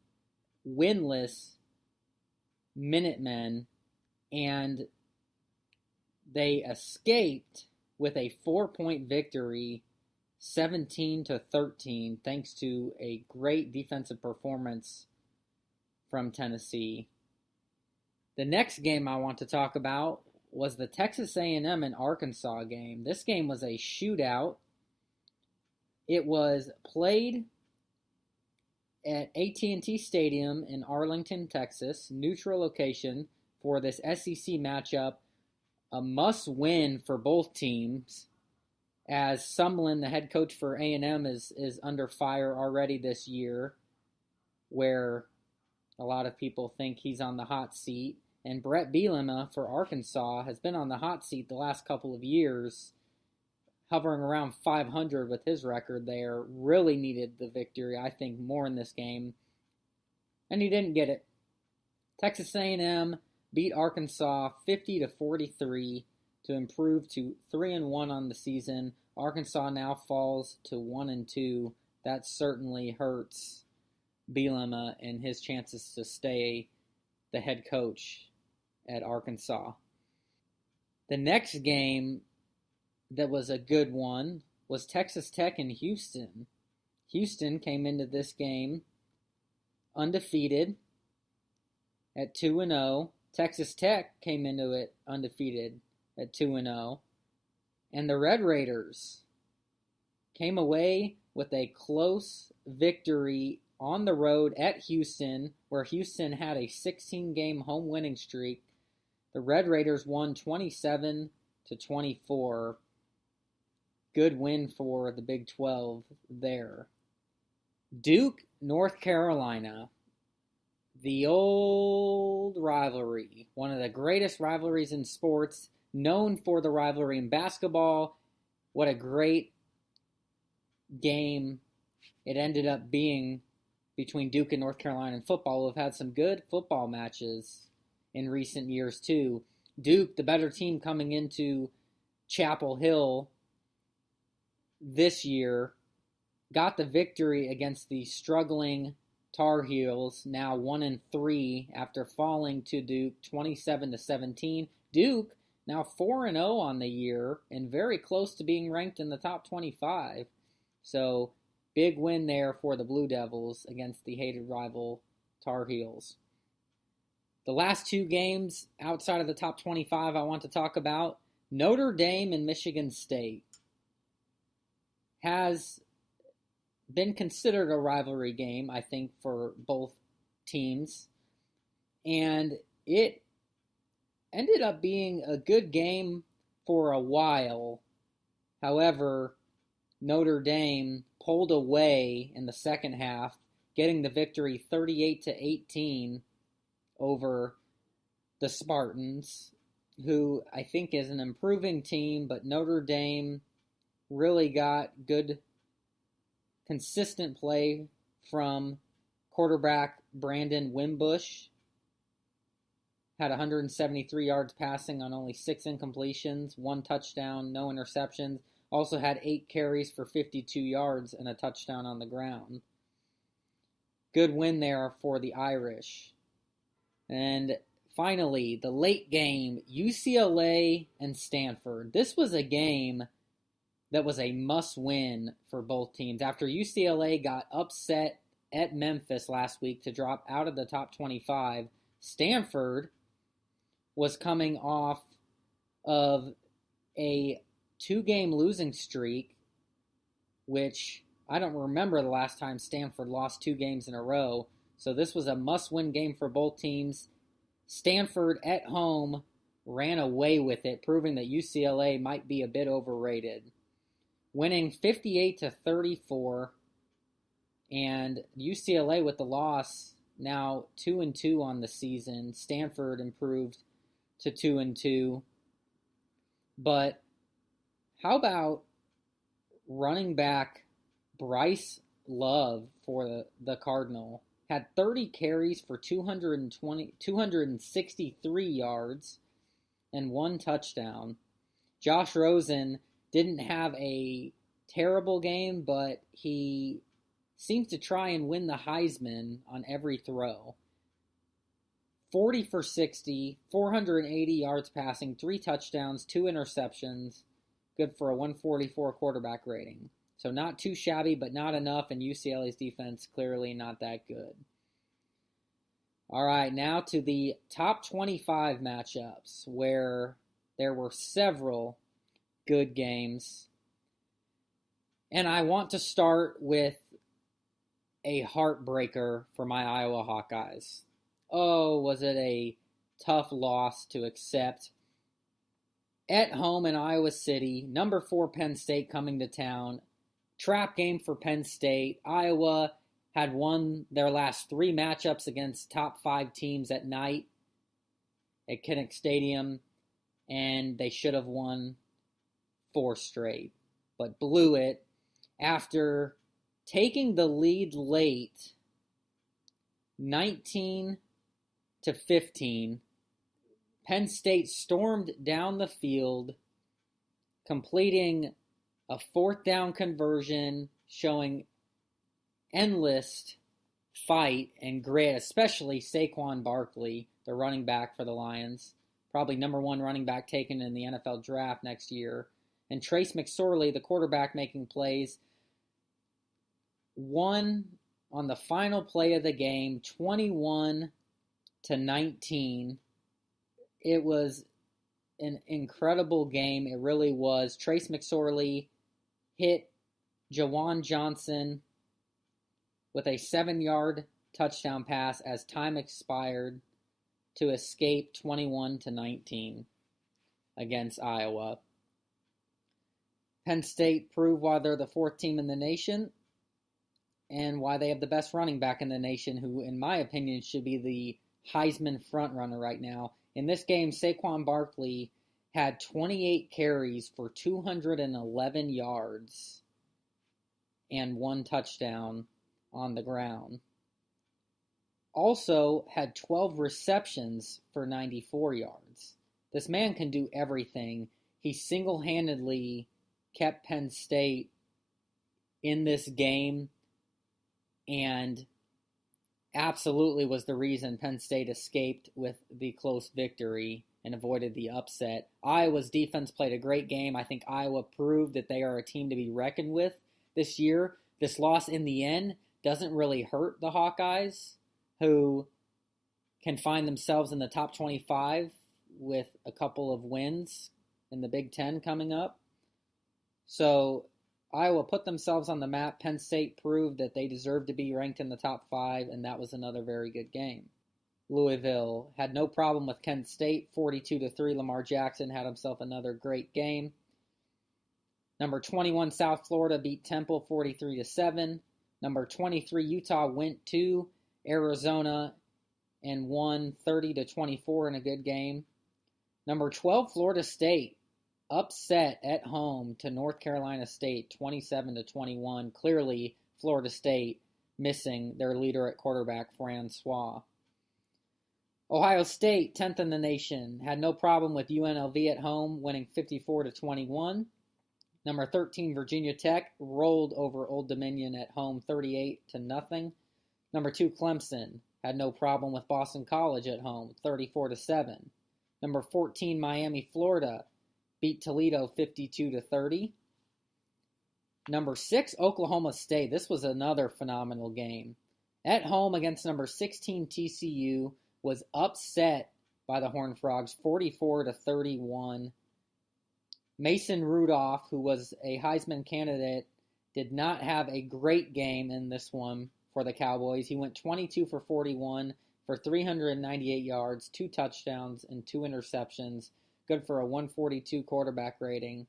winless Minutemen, and they escaped with a 4-point victory, 17-13, thanks to a great defensive performance from Tennessee. The next game I want to talk about was the Texas A&M and Arkansas game. This game was a shootout. It was played at AT&T Stadium in Arlington, Texas, neutral location for this SEC matchup. A must-win for both teams, as Sumlin, the head coach for A&M, is under fire already this year, where a lot of people think he's on the hot seat. And Brett Bielema for Arkansas has been on the hot seat the last couple of years, hovering around 500 with his record there. Really needed the victory, I think, more in this game, and he didn't get it. Texas A&M beat Arkansas 50-43 to improve to 3-1 on the season. Arkansas now falls to 1-2. That certainly hurts Bielema and his chances to stay the head coach at Arkansas. The next game that was a good one was Texas Tech and Houston. Houston came into this game undefeated at 2-0. Texas Tech came into it undefeated at 2-0. And the Red Raiders came away with a close victory on the road at Houston, where Houston had a 16-game home winning streak. The Red Raiders won 27-24. Good win for the Big 12 there. Duke, North Carolina. The old rivalry. One of the greatest rivalries in sports. Known for the rivalry in basketball. What a great game it ended up being between Duke and North Carolina in football. We've had some good football matches in recent years too. Duke, the better team coming into Chapel Hill this year, got the victory against the struggling Tar Heels, now 1-3 after falling to Duke 27-17. Duke now 4-0 on the year and very close to being ranked in the top 25. So big win there for the Blue Devils against the hated rival Tar Heels. The last two games outside of the top 25 I want to talk about, Notre Dame and Michigan State, has been considered a rivalry game, I think, for both teams. And it ended up being a good game for a while. However, Notre Dame pulled away in the second half, getting the victory 38-18 over the Spartans, who I think is an improving team, but Notre Dame really got good, consistent play from quarterback Brandon Wimbush. Had 173 yards passing on only 6 incompletions, 1 touchdown, no interceptions. Also had 8 carries for 52 yards and a touchdown on the ground. Good win there for the Irish. And finally, the late game, UCLA and Stanford. This was a game that was a must-win for both teams. After UCLA got upset at Memphis last week to drop out of the top 25, Stanford was coming off of a 2-game losing streak, which I don't remember the last time Stanford lost 2 games in a row. So this was a must-win game for both teams. Stanford at home ran away with it, proving that UCLA might be a bit overrated. Winning 58-34, and UCLA with the loss now 2-2 on the season. Stanford improved to 2-2. But how about running back Bryce Love for the Cardinal? Had 30 carries for 263 yards and 1 touchdown. Josh Rosen didn't have a terrible game, but he seems to try and win the Heisman on every throw. 40 for 60, 480 yards passing, 3 touchdowns, 2 interceptions. Good for a 144 quarterback rating. So not too shabby, but not enough, and UCLA's defense clearly not that good. All right, now to the top 25 matchups, where there were several good games. And I want to start with a heartbreaker for my Iowa Hawkeyes. Oh, was it a tough loss to accept. At home in Iowa City, number 4 Penn State coming to town. Trap game for Penn State. Iowa had won their last 3 matchups against top 5 teams at night at Kinnick Stadium, and they should have won 4 straight, but blew it after taking the lead late, 19-15. Penn State stormed down the field, completing a 4th down conversion, showing endless fight and grit, especially Saquon Barkley, the running back for the Lions, probably number 1 running back taken in the NFL draft next year, and Trace McSorley, the quarterback, making plays. Won on the final play of the game, 21-19. It was an incredible game. It really was. Trace McSorley hit Jawan Johnson with a 7-yard touchdown pass as time expired to escape 21-19 against Iowa. Penn State proved why they're the 4th team in the nation and why they have the best running back in the nation, who, in my opinion, should be the Heisman frontrunner right now. In this game, Saquon Barkley had 28 carries for 211 yards and 1 touchdown on the ground. Also had 12 receptions for 94 yards. This man can do everything. He single-handedly kept Penn State in this game and absolutely was the reason Penn State escaped with the close victory and avoided the upset. Iowa's defense played a great game. I think Iowa proved that they are a team to be reckoned with this year. This loss in the end doesn't really hurt the Hawkeyes, who can find themselves in the top 25 with a couple of wins in the Big Ten coming up. So Iowa put themselves on the map. Penn State proved that they deserved to be ranked in the top 5, and that was another very good game. Louisville had no problem with Kent State, 42-3. Lamar Jackson had himself another great game. Number 21 South Florida beat Temple 43-7. Number 23 Utah went to Arizona and won 30-24 in a good game. Number 12 Florida State upset at home to North Carolina State 27-21. Clearly Florida State missing their leader at quarterback, Francois. Ohio State, 10th in the nation, had no problem with UNLV at home, winning 54-21. Number 13 Virginia Tech rolled over Old Dominion at home 38-0. Number 2, Clemson had no problem with Boston College at home, 34-7. Number 14, Miami, Florida beat Toledo 52-30. Number 6, Oklahoma State. This was another phenomenal game. At home against number 16, TCU, was upset by the Horned Frogs 44-31. Mason Rudolph, who was a Heisman candidate, did not have a great game in this one for the Cowboys. He went 22 for 41 for 398 yards, 2 touchdowns, and 2 interceptions. Good for a 142 quarterback rating.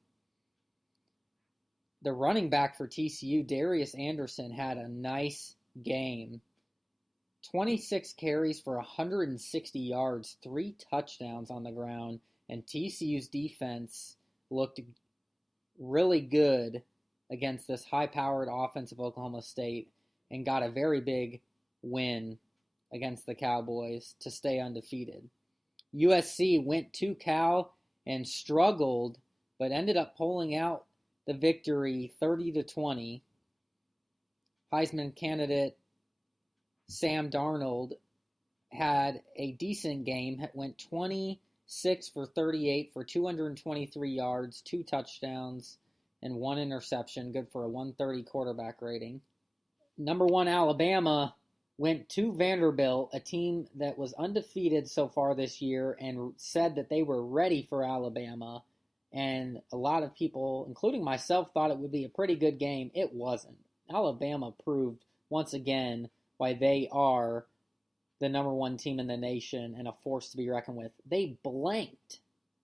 The running back for TCU, Darius Anderson, had a nice game. 26 carries for 160 yards, 3 touchdowns on the ground, and TCU's defense looked really good against this high-powered offense of Oklahoma State and got a very big win against the Cowboys to stay undefeated. USC went to Cal and struggled, but ended up pulling out the victory 30-20. Heisman candidate Sam Darnold had a decent game, went 26 for 38 for 223 yards, 2 touchdowns, and 1 interception, good for a 130 quarterback rating. Number 1, Alabama went to Vanderbilt, a team that was undefeated so far this year, and said that they were ready for Alabama. And a lot of people, including myself, thought it would be a pretty good game. It wasn't. Alabama proved once again why they are the number 1 team in the nation and a force to be reckoned with. They blanked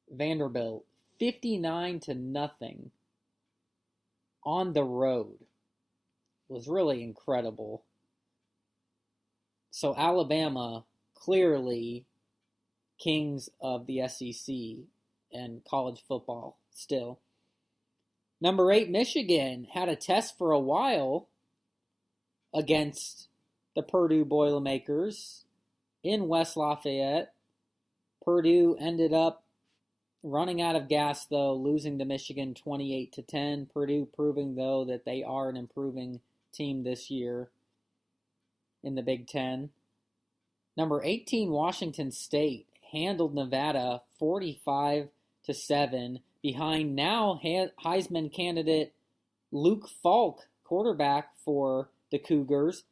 Vanderbilt 59-0 on the road. It was really incredible. So Alabama, clearly kings of the SEC and college football still. Number 8, Michigan had a test for a while against the Purdue Boilermakers in West Lafayette. Purdue ended up running out of gas, though, losing to Michigan 28-10. Purdue proving, though, that they are an improving team this year in the Big Ten. Number 18, Washington State handled Nevada 45-7 behind now Heisman candidate Luke Falk, quarterback for the Cougars.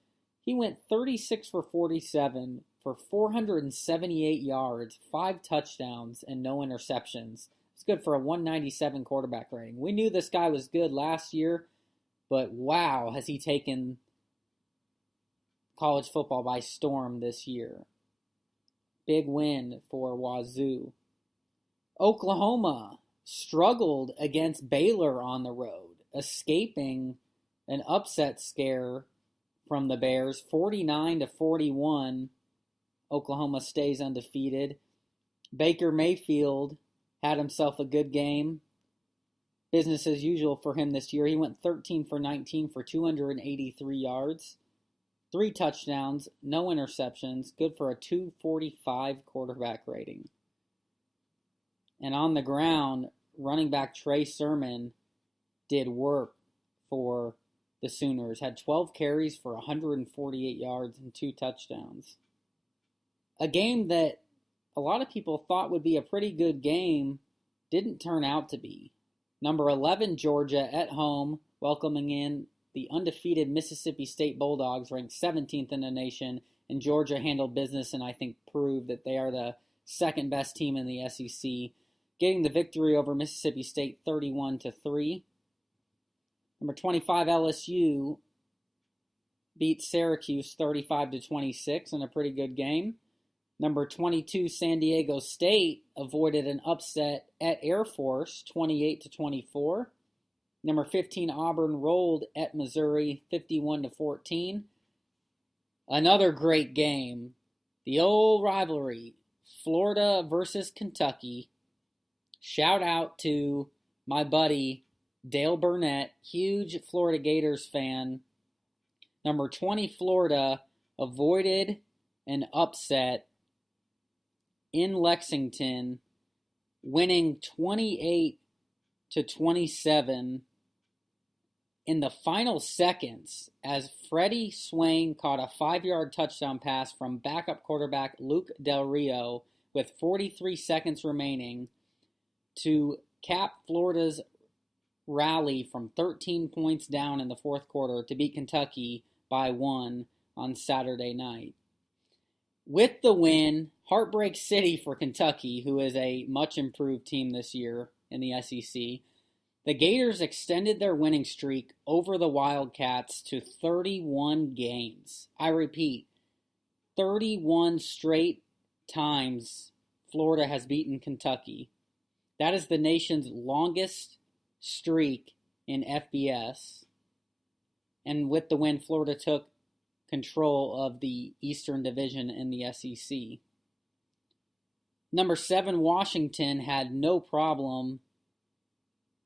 He went 36 for 47 for 478 yards, 5 touchdowns, and no interceptions. It's good for a 197 quarterback rating. We knew this guy was good last year, but wow, has he taken college football by storm this year. Big win for Wazoo. Oklahoma struggled against Baylor on the road, escaping an upset scare from the Bears, 49-41. Oklahoma stays undefeated. Baker Mayfield had himself a good game. Business as usual for him this year. He went 13 for 19 for 283 yards, 3 touchdowns, no interceptions, good for a 245 quarterback rating. And on the ground, running back Trey Sermon did work for the Sooners, had 12 carries for 148 yards and 2 touchdowns. A game that a lot of people thought would be a pretty good game didn't turn out to be. Number 11, Georgia, at home, welcoming in the undefeated Mississippi State Bulldogs, ranked 17th in the nation, and Georgia handled business and I think proved that they are the second best team in the SEC, getting the victory over Mississippi State 31-3. Number 25, LSU beat Syracuse 35-26 in a pretty good game. Number 22, San Diego State avoided an upset at Air Force 28-24. Number 15, Auburn rolled at Missouri 51-14. Another great game. The old rivalry, Florida versus Kentucky. Shout out to my buddy Dale Burnett, huge Florida Gators fan. Number 20, Florida avoided an upset in Lexington, winning 28-27 in the final seconds as Freddie Swain caught a 5-yard touchdown pass from backup quarterback Luke Del Rio with 43 seconds remaining to cap Florida's rally from 13 points down in the fourth quarter to beat Kentucky by 1 on Saturday night. With the win, Heartbreak City for Kentucky, who is a much improved team this year in the SEC, the Gators extended their winning streak over the Wildcats to 31 games. I repeat, 31 straight times Florida has beaten Kentucky. That is the nation's longest streak in FBS. And with the win, Florida took control of the Eastern Division in the SEC. Number 7, Washington had no problem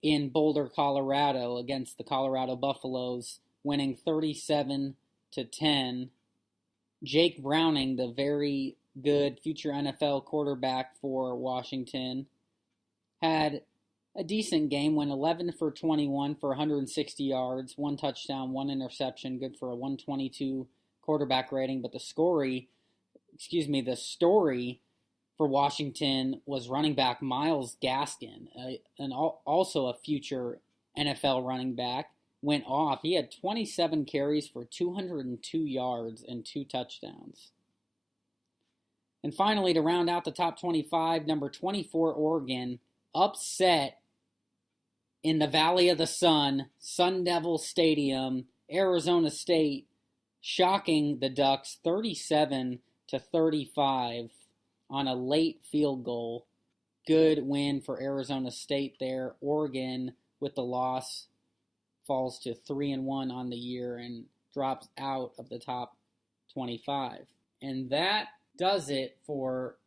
in Boulder, Colorado against the Colorado Buffaloes, winning 37-10. Jake Browning, the very good future NFL quarterback for Washington, had a decent game, went 11 for 21 for 160 yards, 1 touchdown, 1 interception, good for a 122 quarterback rating. But the story for Washington was running back Myles Gaskin, also a future NFL running back, went off. He had 27 carries for 202 yards and 2 touchdowns. And finally, to round out the top 25, number 24, Oregon, upset in the Valley of the Sun, Sun Devil Stadium, Arizona State, shocking the Ducks 37-35 on a late field goal. Good win for Arizona State there. Oregon, with the loss, falls to 3-1 on the year and drops out of the top 25. And that does it for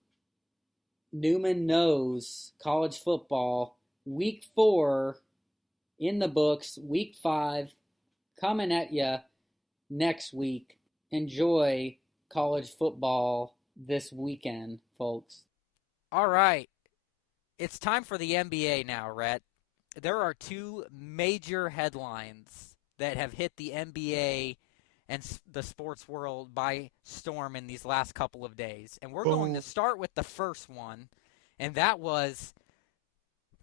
Neumann Knows college football. Week 4 in the books. Week 5 coming at you next week. Enjoy college football this weekend, folks. All right. It's time for the NBA now, Rhett. There are 2 major headlines that have hit the NBA and the sports world by storm in these last couple of days. And we're going to start with the first one, and that was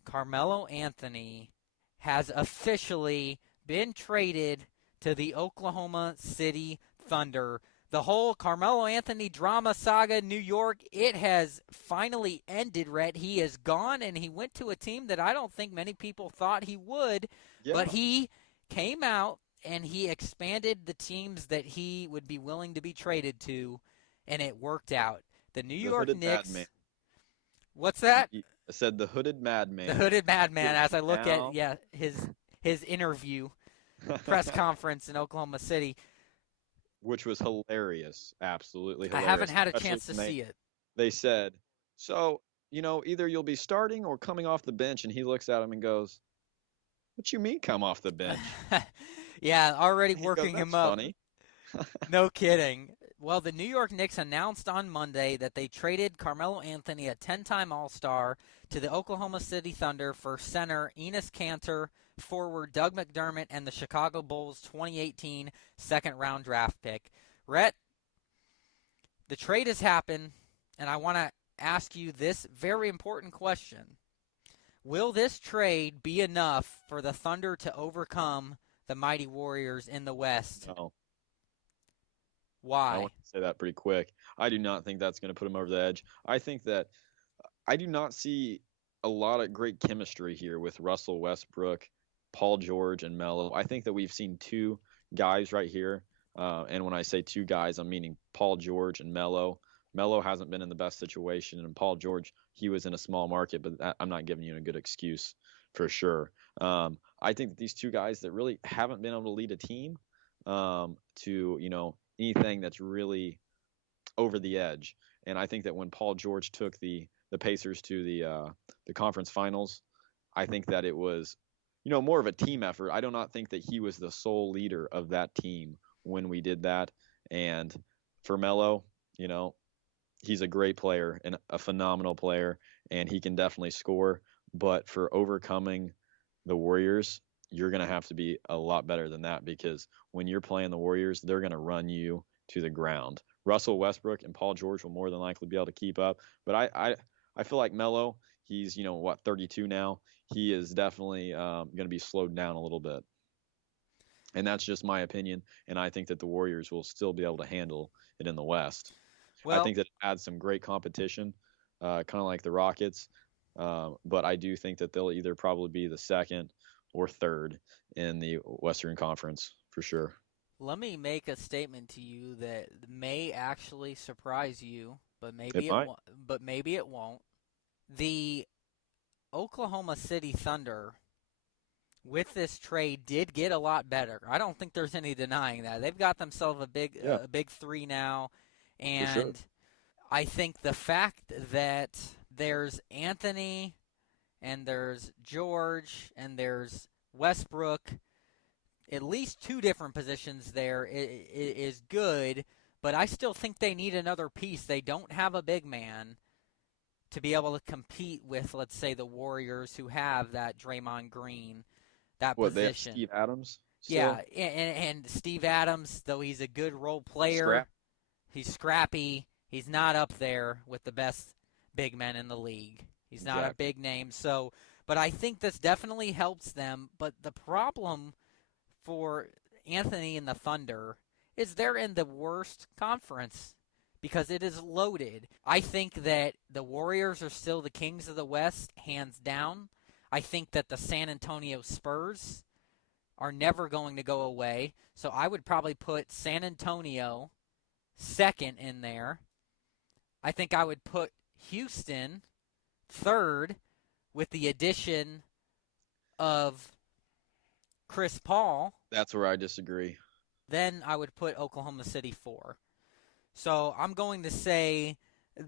Carmelo Anthony has officially been traded to the Oklahoma City Thunder. The whole Carmelo Anthony drama saga in New York, it has finally ended, Rhett. He is gone, and he went to a team that I don't think many people thought he would. Yeah. But he came out, and he expanded the teams that he would be willing to be traded to, and it worked out. The New York Knicks. Madman. What's that? I said the hooded madman. The hooded madman, as I look at his interview, press conference in Oklahoma City. Which was hilarious, absolutely hilarious. I haven't had a chance to see it. They said, so, either you'll be starting or coming off the bench, and he looks at him and goes, what you mean come off the bench? Yeah, already working him up. Funny. No kidding. Well, the New York Knicks announced on Monday that they traded Carmelo Anthony, a 10-time All-Star, to the Oklahoma City Thunder for center Enes Kanter, forward Doug McDermott, and the Chicago Bulls 2018 second-round draft pick. Rhett, the trade has happened, and I want to ask you this very important question. Will this trade be enough for the Thunder to overcome the mighty Warriors in the West? No. Why? I want to say that pretty quick. I do not think that's going to put them over the edge. I think that I do not see a lot of great chemistry here with Russell Westbrook, Paul George, and Melo. I think that we've seen 2 guys right here. And when I say 2 guys, I'm meaning Paul George and Melo. Melo hasn't been in the best situation, and Paul George, he was in a small market, but I'm not giving you a good excuse for sure. I think that these 2 guys that really haven't been able to lead a team to, anything that's really over the edge. And I think that when Paul George took the Pacers to the conference finals, I think that it was, more of a team effort. I do not think that he was the sole leader of that team when we did that. And for Melo, he's a great player and a phenomenal player, and he can definitely score. But for overcoming the Warriors, you're going to have to be a lot better than that, because when you're playing the Warriors, they're going to run you to the ground. Russell Westbrook and Paul George will more than likely be able to keep up. But I feel like Melo, he's, 32 now. He is definitely going to be slowed down a little bit. And that's just my opinion. And I think that the Warriors will still be able to handle it in the West. Well, I think that it adds some great competition, kind of like the Rockets. But I do think that they'll either probably be the second or third in the Western Conference for sure. let me make a statement to you that may actually surprise you, but It might. maybe it won't. The Oklahoma City Thunder, with this trade, did get a lot better. I don't think there's any denying that. They've got themselves a big three now, and For sure. I think the fact that there's Anthony and there's George and there's Westbrook, at least two different positions there is good, but I still think they need another piece. They don't have a big man to be able to compete with, let's say, the Warriors, who have that Draymond Green, that What, they have position. Steve Adams still? Yeah, and Steve Adams, though he's a good role player, Scrap. he's scrappy. He's not up there with the best big men in the league. He's not a big name. So, but I think this definitely helps them. But the problem for Anthony and the Thunder is they're in the worst conference because it is loaded. I think that the Warriors are still the kings of the West, hands down. I think that the San Antonio Spurs are never going to go away. So I would probably put San Antonio second in there. I think I would put Houston third with the addition of Chris Paul. That's where I disagree. Then I would put Oklahoma City 4. So I'm going to say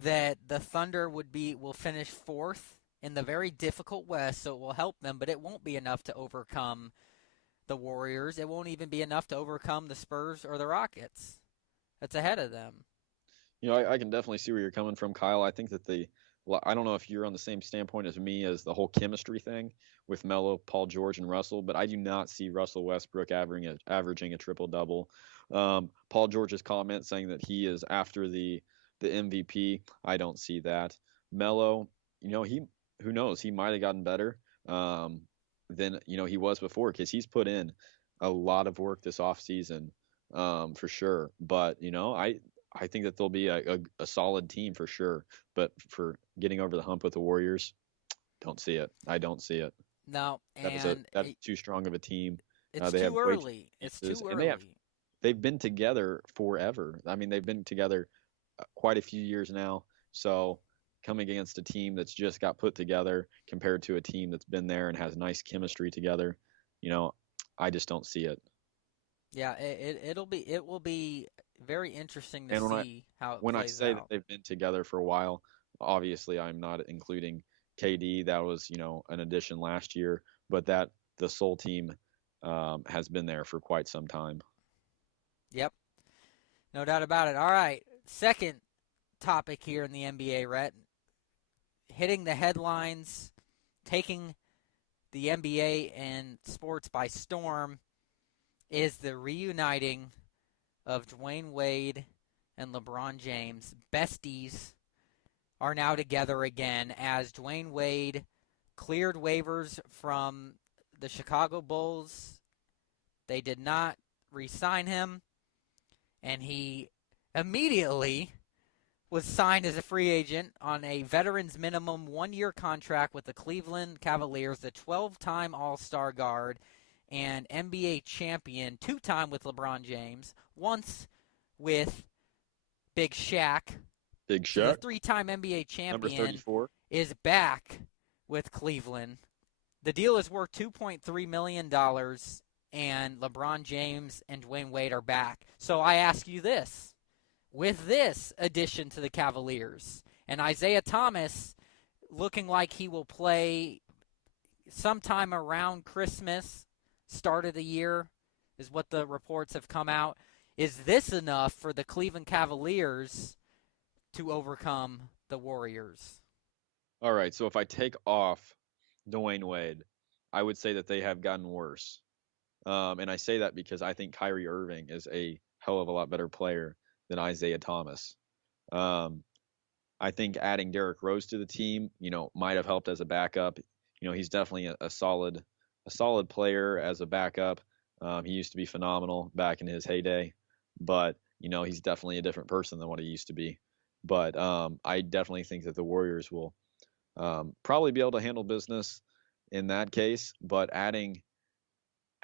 that the Thunder will finish 4th in the very difficult West, so it will help them, but it won't be enough to overcome the Warriors. It won't even be enough to overcome the Spurs or the Rockets. That's ahead of them. I can definitely see where you're coming from, Kyle. I think that I don't know if you're on the same standpoint as me as the whole chemistry thing with Melo, Paul George, and Russell, but I do not see Russell Westbrook averaging a triple-double. Paul George's comment saying that he is after the MVP, I don't see that. Melo, who knows? He might have gotten better than he was before, because he's put in a lot of work this offseason, for sure. But I think that they'll be a solid team for sure. But for getting over the hump with the Warriors, don't see it. I don't see it. No, that's too strong of a team. It's they have too early. It's too early. And they've been together forever. I mean, they've been together quite a few years now. So coming against a team that's just got put together compared to a team that's been there and has nice chemistry together, I just don't see it. Yeah, it will be very interesting to see how it plays out. When I say that they've been together for a while, obviously I'm not including KD. That was, an addition last year, but that the Soul team has been there for quite some time. Yep. No doubt about it. All right. Second topic here in the NBA, Rhett. Hitting the headlines, taking the NBA and sports by storm is the reuniting of Dwyane Wade and LeBron James. Besties are now together again as Dwyane Wade cleared waivers from the Chicago Bulls. They did not re-sign him, and he immediately was signed as a free agent on a veterans minimum 1-year contract with the Cleveland Cavaliers, the 12-time All-Star guard and NBA champion, 2-time with LeBron James, once with Big Shaq. Big So Shaq, the 3-time NBA champion, number 34, is back with Cleveland. The deal is worth $2.3 million, and LeBron James and Dwyane Wade are back. So I ask you this. With this addition to the Cavaliers, and Isaiah Thomas looking like he will play sometime around Christmas, start of the year, is what the reports have come out. Is this enough for the Cleveland Cavaliers to overcome the Warriors? All right, so if I take off Dwyane Wade, I would say that they have gotten worse. And I say that because I think Kyrie Irving is a hell of a lot better player than Isaiah Thomas. I think adding Derrick Rose to the team, might have helped as a backup. He's definitely a solid player as a backup. He used to be phenomenal back in his heyday, but he's definitely a different person than what he used to be. But I definitely think that the Warriors will probably be able to handle business in that case. But adding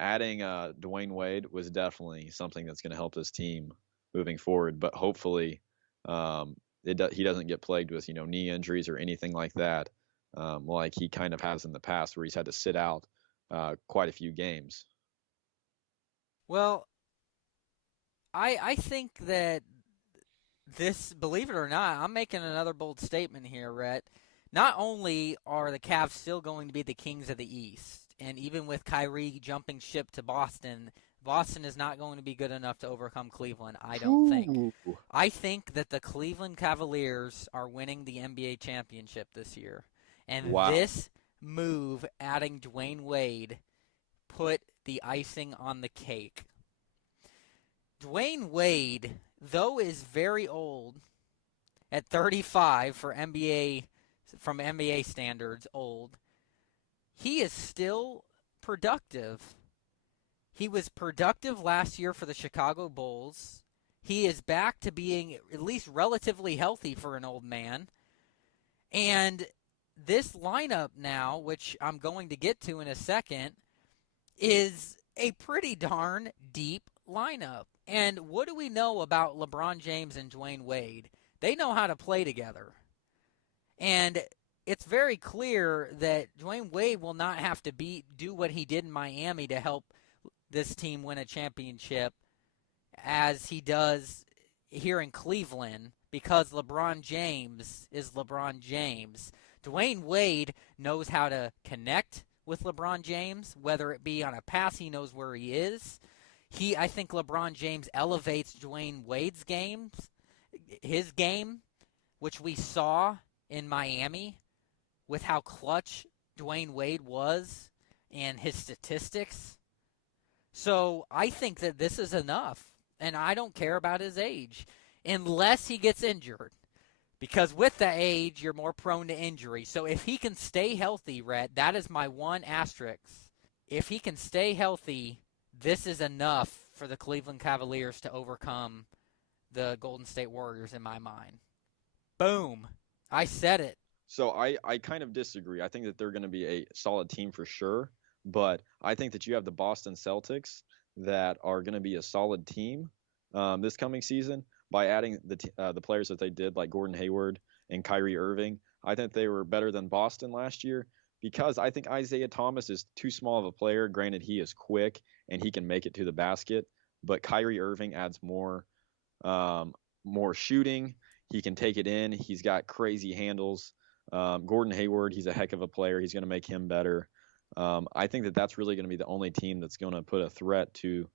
Dwyane Wade was definitely something that's going to help this team moving forward. But hopefully, he doesn't get plagued with knee injuries or anything like that, like he kind of has in the past, where he's had to sit out quite a few games. Well, I think that this, believe it or not, I'm making another bold statement here, Rhett. Not only are the Cavs still going to be the kings of the East, and even with Kyrie jumping ship to Boston, Boston is not going to be good enough to overcome Cleveland, I don't think. I think that the Cleveland Cavaliers are winning the NBA championship this year. And This move, adding Dwyane Wade, put the icing on the cake. Dwyane Wade, though is very old, at 35 from NBA standards, old, he is still productive. He was productive last year for the Chicago Bulls. He is back to being at least relatively healthy for an old man. And this lineup now, which I'm going to get to in a second, is a pretty darn deep lineup. And what do we know about LeBron James and Dwyane Wade? They know how to play together. And it's very clear that Dwyane Wade will not have to do what he did in Miami to help this team win a championship as he does here in Cleveland, because LeBron James is LeBron James. Dwyane Wade knows how to connect with LeBron James, whether it be on a pass, he knows where he is. I think LeBron James elevates Dwyane Wade's his game, which we saw in Miami with how clutch Dwyane Wade was and his statistics. So I think that this is enough, and I don't care about his age, unless he gets injured. Because with the age, you're more prone to injury. So if he can stay healthy, Rhett, that is my one asterisk. If he can stay healthy, this is enough for the Cleveland Cavaliers to overcome the Golden State Warriors in my mind. Boom. I said it. So I kind of disagree. I think that they're going to be a solid team for sure, but I think that you have the Boston Celtics that are going to be a solid team this coming season by adding the players that they did, like Gordon Hayward and Kyrie Irving. I think they were better than Boston last year because I think Isaiah Thomas is too small of a player. Granted, he is quick and he can make it to the basket, but Kyrie Irving adds more shooting. He can take it in. He's got crazy handles. Gordon Hayward, he's a heck of a player. He's going to make him better. I think that that's really going to be the only team that's going to put a threat to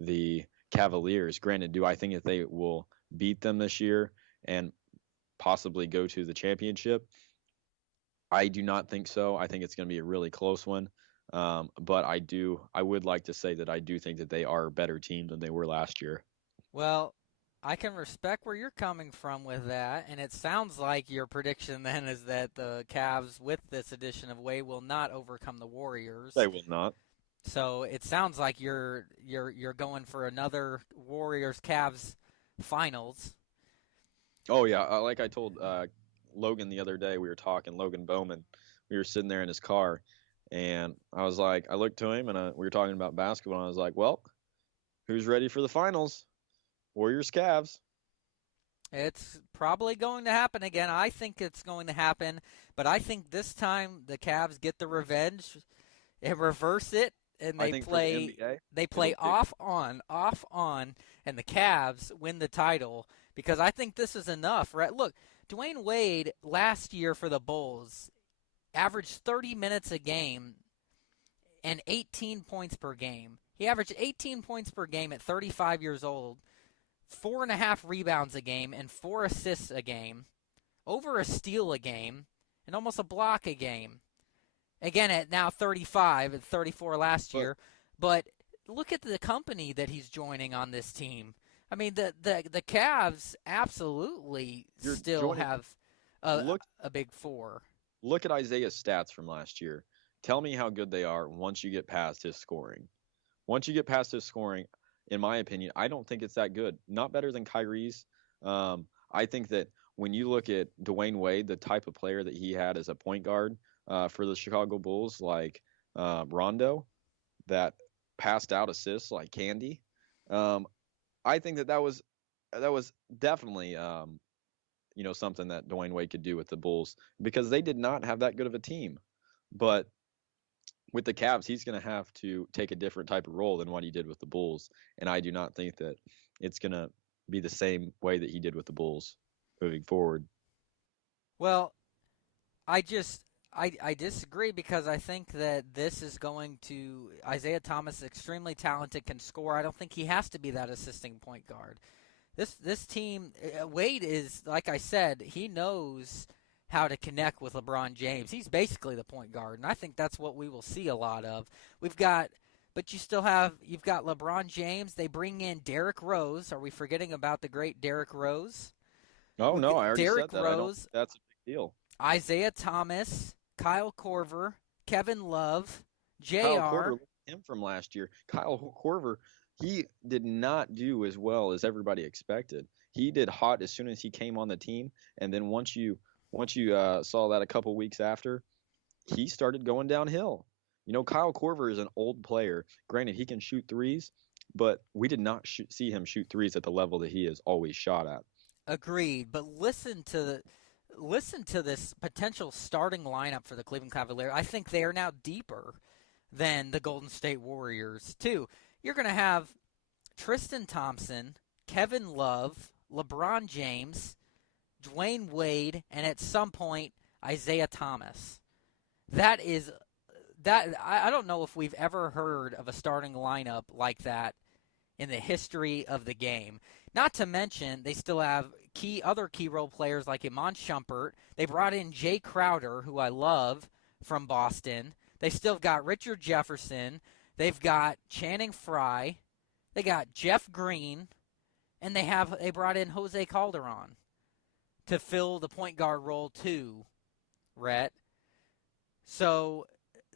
the Cavaliers. Granted, do I think that they will beat them this year and possibly go to the championship? I do not think so. I think it's going to be a really close one. But I would like to say that I do think that they are a better team than they were last year. Well, I can respect where you're coming from with that, and it sounds like your prediction then is that the Cavs, with this addition of Wade, will not overcome the Warriors. They will not. So it sounds like you're going for another Warriors-Cavs finals. Oh yeah, like I told Logan the other day, we were talking, Logan Bowman. We were sitting there in his car, and I was like, I looked to him, and we were talking about basketball, and I was like, well, who's ready for the finals? Warriors, Cavs. It's probably going to happen again. I think it's going to happen, but I think this time the Cavs get the revenge and reverse it, and they play off on, and the Cavs win the title, because I think this is enough. Right? Look, Dwyane Wade last year for the Bulls averaged 30 minutes a game and 18 points per game. He averaged 18 points per game at 35 years old. 4.5 rebounds a game and 4 assists a game, over a steal a game, and almost a block a game. Again, at now 35 and 34 last But year. But look at the company that he's joining on this team. I mean, the Cavs absolutely you're still joining. have Look, a big four. look at Isaiah's stats from last year. Tell me how good they are once you get past his scoring. Once you get past his scoring, in my opinion, I don't think it's that good. Not better than Kyrie's. I think that when you look at Dwyane Wade, the type of player that he had as a point guard for the Chicago Bulls, like Rondo, that passed out assists like candy. Um, I think that was definitely something that Dwyane Wade could do with the Bulls because they did not have that good of a team. But with the Cavs, he's going to have to take a different type of role than what he did with the Bulls, and I do not think that it's going to be the same way that he did with the Bulls moving forward. Well, I disagree because I think that this is going to Isaiah Thomas, extremely talented, can score. I don't think he has to be that assisting point guard. This team, Wade is, like I said, he knows how to connect with LeBron James. He's basically the point guard, and I think that's what we will see a lot of. You've got LeBron James. They bring in Derrick Rose. Are we forgetting about the great Derrick Rose? Oh no, I already Derrick said that. I don't think that's a big deal. Isaiah Thomas, Kyle Korver, Kevin Love, JR. Kyle Korver, look at him from last year. Kyle Korver, he did not do as well as everybody expected. He did hot as soon as he came on the team, and then once you saw that a couple weeks after, he started going downhill. Kyle Korver is an old player. Granted, he can shoot threes, but we did not see him shoot threes at the level that he has always shot at. Agreed, but listen to this potential starting lineup for the Cleveland Cavaliers. I think they are now deeper than the Golden State Warriors, too. You're going to have Tristan Thompson, Kevin Love, LeBron James, Dwyane Wade, and at some point, Isaiah Thomas. I don't know if we've ever heard of a starting lineup like that in the history of the game. Not to mention, they still have other key role players like Iman Shumpert. They brought in Jay Crowder, who I love, from Boston. They still got Richard Jefferson. They've got Channing Frye. They got Jeff Green. And they brought in Jose Calderon to fill the point guard role too, Rhett. So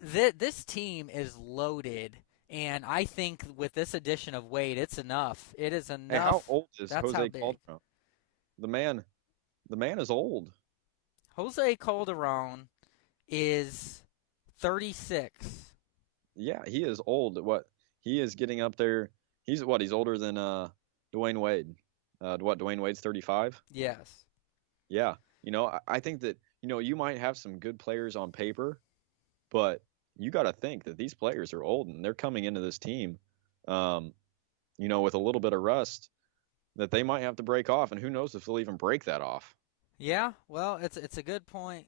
this team is loaded. And I think with this addition of Wade, it's enough. It is enough. Hey, how old is That's Jose how big. Calderon? The man is old. Jose Calderon is 36. Yeah, he is old. He is getting up there. He's older than Dwyane Wade. Dwyane Wade's 35? Yes. Yeah. I think that, you might have some good players on paper, but you got to think that these players are old and they're coming into this team, with a little bit of rust that they might have to break off, and who knows if they'll even break that off. Yeah, well, it's a good point.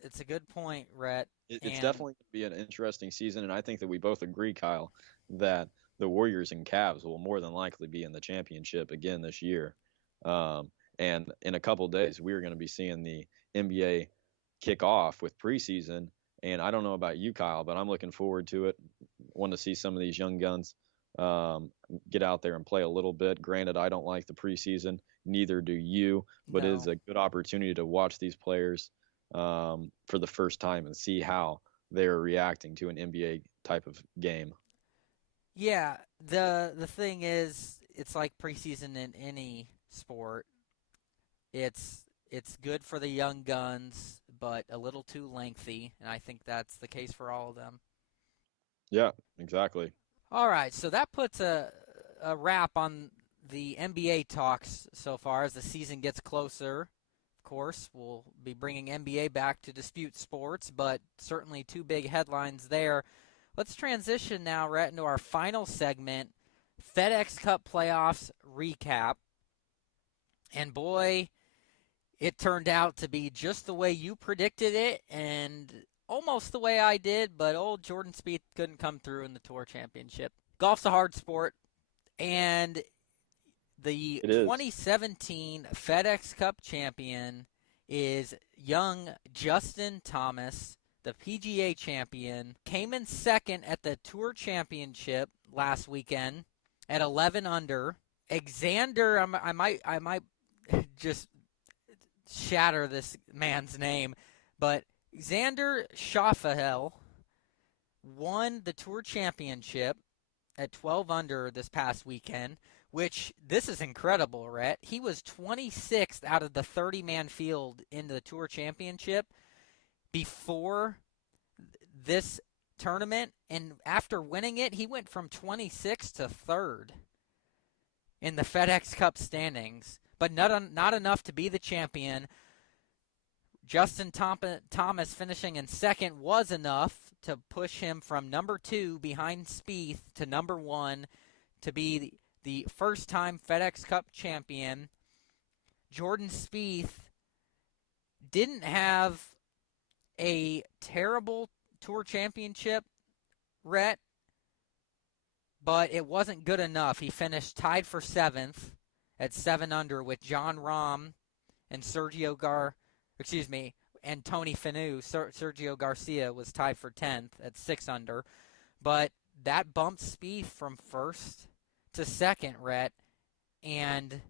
It's a good point, Rhett. It's definitely going to be an interesting season, and I think that we both agree, Kyle, that the Warriors and Cavs will more than likely be in the championship again this year. And in a couple of days, we're going to be seeing the NBA kick off with preseason. And I don't know about you, Kyle, but I'm looking forward to it. Want to see some of these young guns get out there and play a little bit. Granted, I don't like the preseason. Neither do you. But No. It is a good opportunity to watch these players for the first time and see how they're reacting to an NBA type of game. Yeah, the thing is, it's like preseason in any sport. It's good for the young guns, but a little too lengthy, and I think that's the case for all of them. Yeah, exactly. All right, so that puts a wrap on the NBA talks so far as the season gets closer. Of course, we'll be bringing NBA back to Dispute Sports, but certainly two big headlines there. Let's transition now, Rhett, into our final segment, FedEx Cup Playoffs recap. And boy, it turned out to be just the way you predicted it and almost the way I did, but old Jordan Spieth couldn't come through in the Tour Championship. Golf's a hard sport, and the 2017 FedEx Cup champion is young Justin Thomas the PGA champion, came in second at the Tour Championship last weekend at 11 under. Xander, I might just shatter this man's name, but Xander Schauffele won the Tour Championship at 12 under this past weekend, which, this is incredible, Rhett. He was 26th out of the 30-man field in the Tour Championship before this tournament, and after winning it, he went from 26th to 3rd in the FedEx Cup standings, but not enough to be the champion. Justin Thomas finishing in second was enough to push him from number 2 behind Spieth to number 1 to be the first-time FedEx Cup champion. Jordan Spieth didn't have a terrible Tour Championship, Rhett, but it wasn't good enough. He finished tied for 7th at 7 under with Jon Rahm and and Tony Finau. Sergio Garcia was tied for 10th at 6 under. But that bumped Spieth from 1st to 2nd, Rhett, and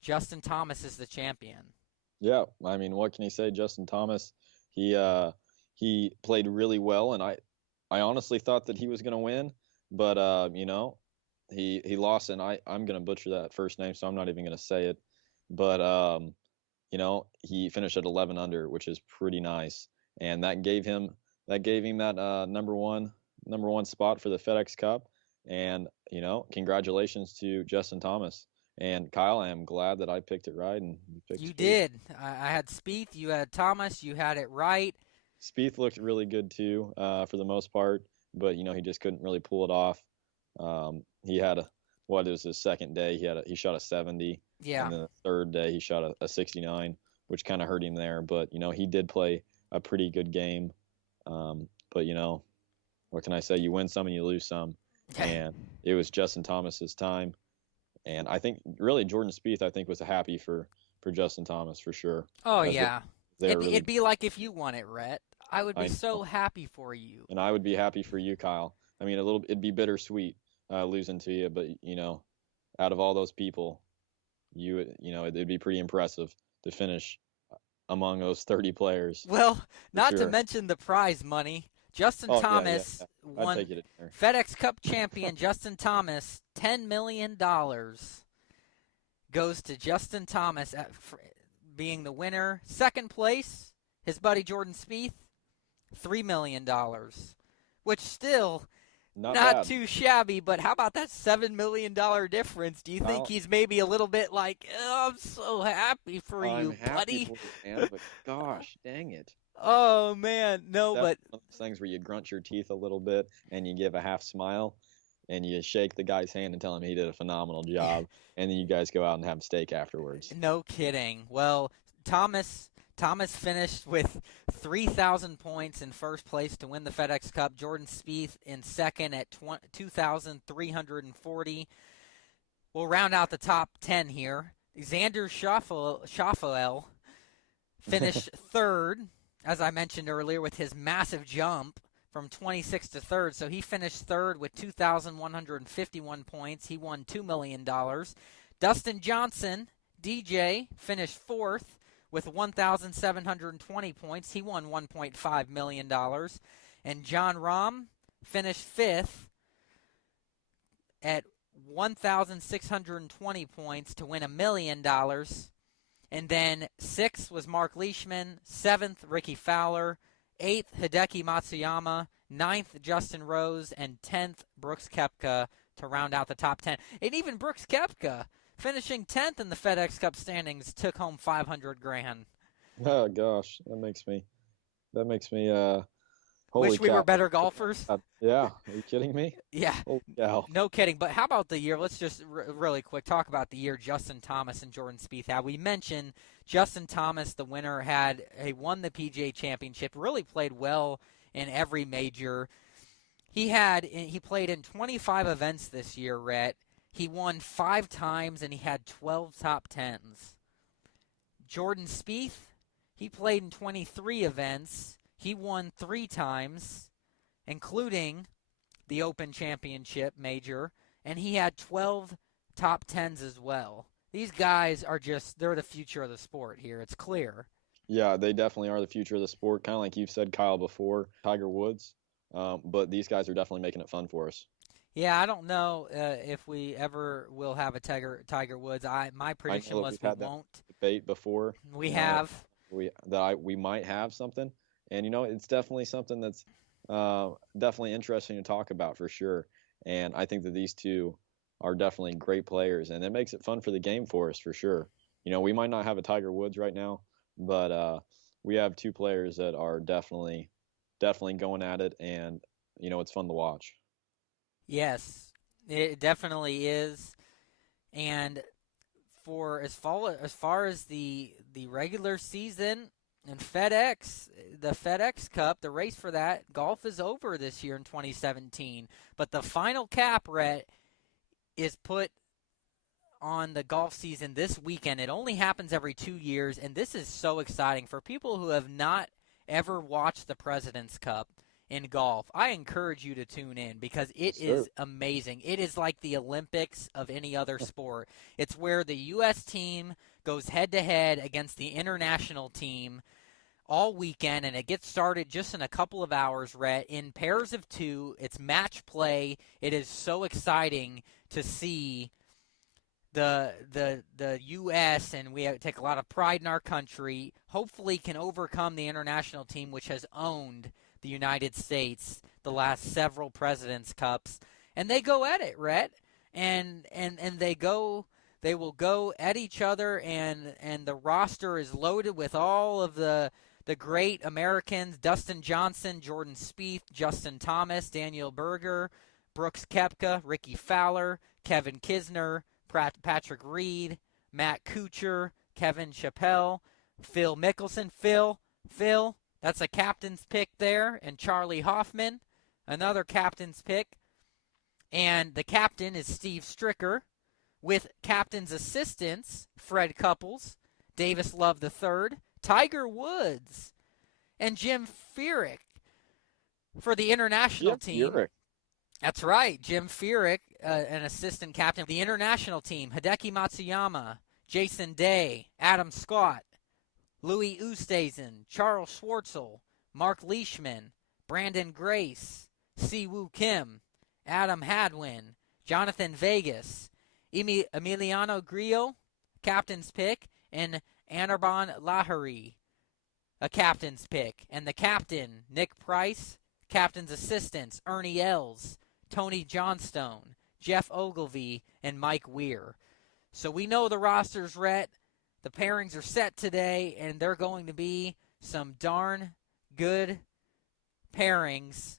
Justin Thomas is the champion. Yeah, I mean, what can you say? Justin Thomas, he played really well, and I honestly thought that he was going to win, but he lost, and I'm going to butcher that first name, so I'm not even going to say it. But he finished at 11 under, which is pretty nice, and that gave him that number one spot for the FedEx Cup. And congratulations to Justin Thomas. And Kyle, I am glad that I picked it right, and you picked. You Spieth. did. I had Spieth. You had Thomas. You had it right. Spieth looked really good too, for the most part, but he just couldn't really pull it off. He had it was his second day. He shot a 70. Yeah. And then the third day he shot a 69, which kind of hurt him there. But he did play a pretty good game. But what can I say? You win some and you lose some. And it was Justin Thomas's time. And I think really Jordan Spieth, I think, was happy for Justin Thomas for sure. Oh yeah. It'd be like if you won it, Rhett. I would be so happy for you. And I would be happy for you, Kyle. I mean, it'd be bittersweet losing to you, but out of all those people, it'd be pretty impressive to finish among those 30 players. Well, not to mention the prize money. Justin Thomas won FedEx Cup champion Justin Thomas. $10 million goes to Justin Thomas being the winner. Second place, his buddy Jordan Spieth, $3 million, which still not too shabby. But how about that $7 million difference? Do you think he's maybe a little bit like, oh, I'm so happy for you, buddy? But gosh, dang it. Oh, man. No, That's but one of those things where you grunt your teeth a little bit and you give a half smile and you shake the guy's hand and tell him he did a phenomenal job. And then you guys go out and have steak afterwards. No kidding. Well, Thomas finished with 3,000 points in first place to win the FedEx Cup. Jordan Spieth in second at 2,340. We'll round out the top 10 here. Xander Schauffele finished third, as I mentioned earlier, with his massive jump from 26th to 3rd. So he finished third with 2,151 points. He won $2 million. Dustin Johnson, DJ, finished 4th with 1,720 points. He won $1.5 million. And Jon Rahm finished 5th at 1,620 points to win $1 million. And then 6th was Mark Leishman, 7th Ricky Fowler, 8th Hideki Matsuyama, 9th Justin Rose, and 10th Brooks Koepka to round out the top 10. And even Brooks Koepka, finishing 10th in the FedEx Cup standings, took home $500,000. Oh gosh, that makes me wish we were better golfers. Yeah, are you kidding me? Yeah, cow. No kidding. But how about the year? Let's just really quick talk about the year Justin Thomas and Jordan Spieth had. We mentioned Justin Thomas, the winner, he won the PGA Championship. Really played well in every major. He played in 25 events this year, Rhett. He won 5 times and he had 12 top 10s. Jordan Spieth, he played in 23 events. He won 3 times, including the Open Championship major, and he had 12 top 10s as well. These guys are they're the future of the sport here. It's clear. Yeah, they definitely are the future of the sport, kind of like you've said, Kyle, before, Tiger Woods. But these guys are definitely making it fun for us. Yeah, I don't know if we ever will have a Tiger Woods. My prediction was we won't. Debate before. We have. We might have something, and it's definitely something that's definitely interesting to talk about for sure. And I think that these two are definitely great players, and it makes it fun for the game for us for sure. We might not have a Tiger Woods right now, but we have 2 players that are definitely going at it, and it's fun to watch. Yes, it definitely is. And for as far as the regular season and the FedEx Cup, the race for that, golf is over this year in 2017. But the final cap, Rhett, is put on the golf season this weekend. It only happens every 2 years, and this is so exciting for people who have not ever watched the President's Cup in golf. I encourage you to tune in because it is amazing. It is like the Olympics of any other sport. It's where the U.S. team goes head-to-head against the international team all weekend, and it gets started just in a couple of hours, Rhett, in pairs of 2. It's match play. It is so exciting to see the U.S., and we take a lot of pride in our country, hopefully can overcome the international team, which has owned the United States the last several President's Cups. And they go at it, Rhett. And they will go at each other, and the roster is loaded with all of the great Americans: Dustin Johnson, Jordan Spieth, Justin Thomas, Daniel Berger, Brooks Koepka, Ricky Fowler, Kevin Kisner, Patrick Reed, Matt Kuchar, Kevin Chappell, Phil Mickelson. Phil, that's a captain's pick there, and Charlie Hoffman, another captain's pick. And the captain is Steve Stricker, with captain's assistants Fred Couples, Davis Love III, Tiger Woods, and Jim Furyk for the international team. Furyk. That's right, Jim Furyk, an assistant captain of the international team. Hideki Matsuyama, Jason Day, Adam Scott, Louis Oosthuizen, Charles Schwartzel, Mark Leishman, Brandon Grace, Siwoo Kim, Adam Hadwin, Jonathan Vegas, Emiliano Grillo, captain's pick, and Anirban Lahiri, a captain's pick. And the captain, Nick Price, captain's assistants, Ernie Els, Tony Johnstone, Jeff Ogilvy, and Mike Weir. So we know the roster's, Rhett. The pairings are set today, and they're going to be some darn good pairings.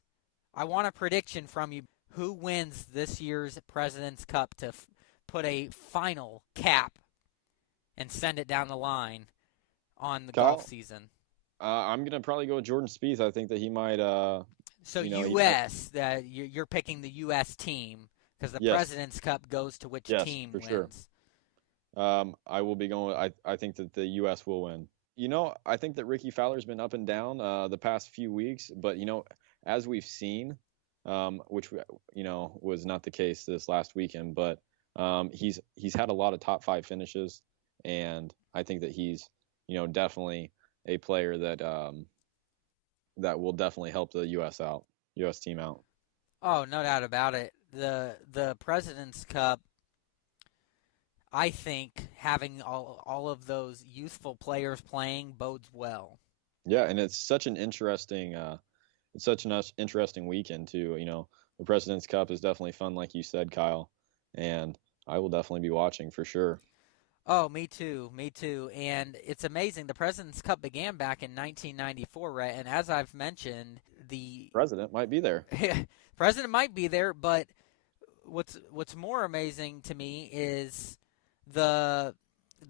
I want a prediction from you. Who wins this year's President's Cup to put a final cap and send it down the line on the golf season? I'm going to probably go with Jordan Spieth. I think that he might So U.S., you're picking the U.S. team because the President's Cup goes to which team wins. Sure. I will be going. I think that the U.S. will win. I think that Ricky Fowler's been up and down the past few weeks, but as we've seen, which was not the case this last weekend, but he's had a lot of top 5 finishes, and I think that he's definitely a player that will definitely help the U.S. team out. Oh, no doubt about it. The President's Cup, I think having all of those youthful players playing bodes well. Yeah, and it's such an interesting weekend too. The President's Cup is definitely fun, like you said, Kyle, and I will definitely be watching for sure. Oh, me too. And it's amazing. The President's Cup began back in 1994, right? And as I've mentioned, the president might be there. President might be there, but what's more amazing to me is the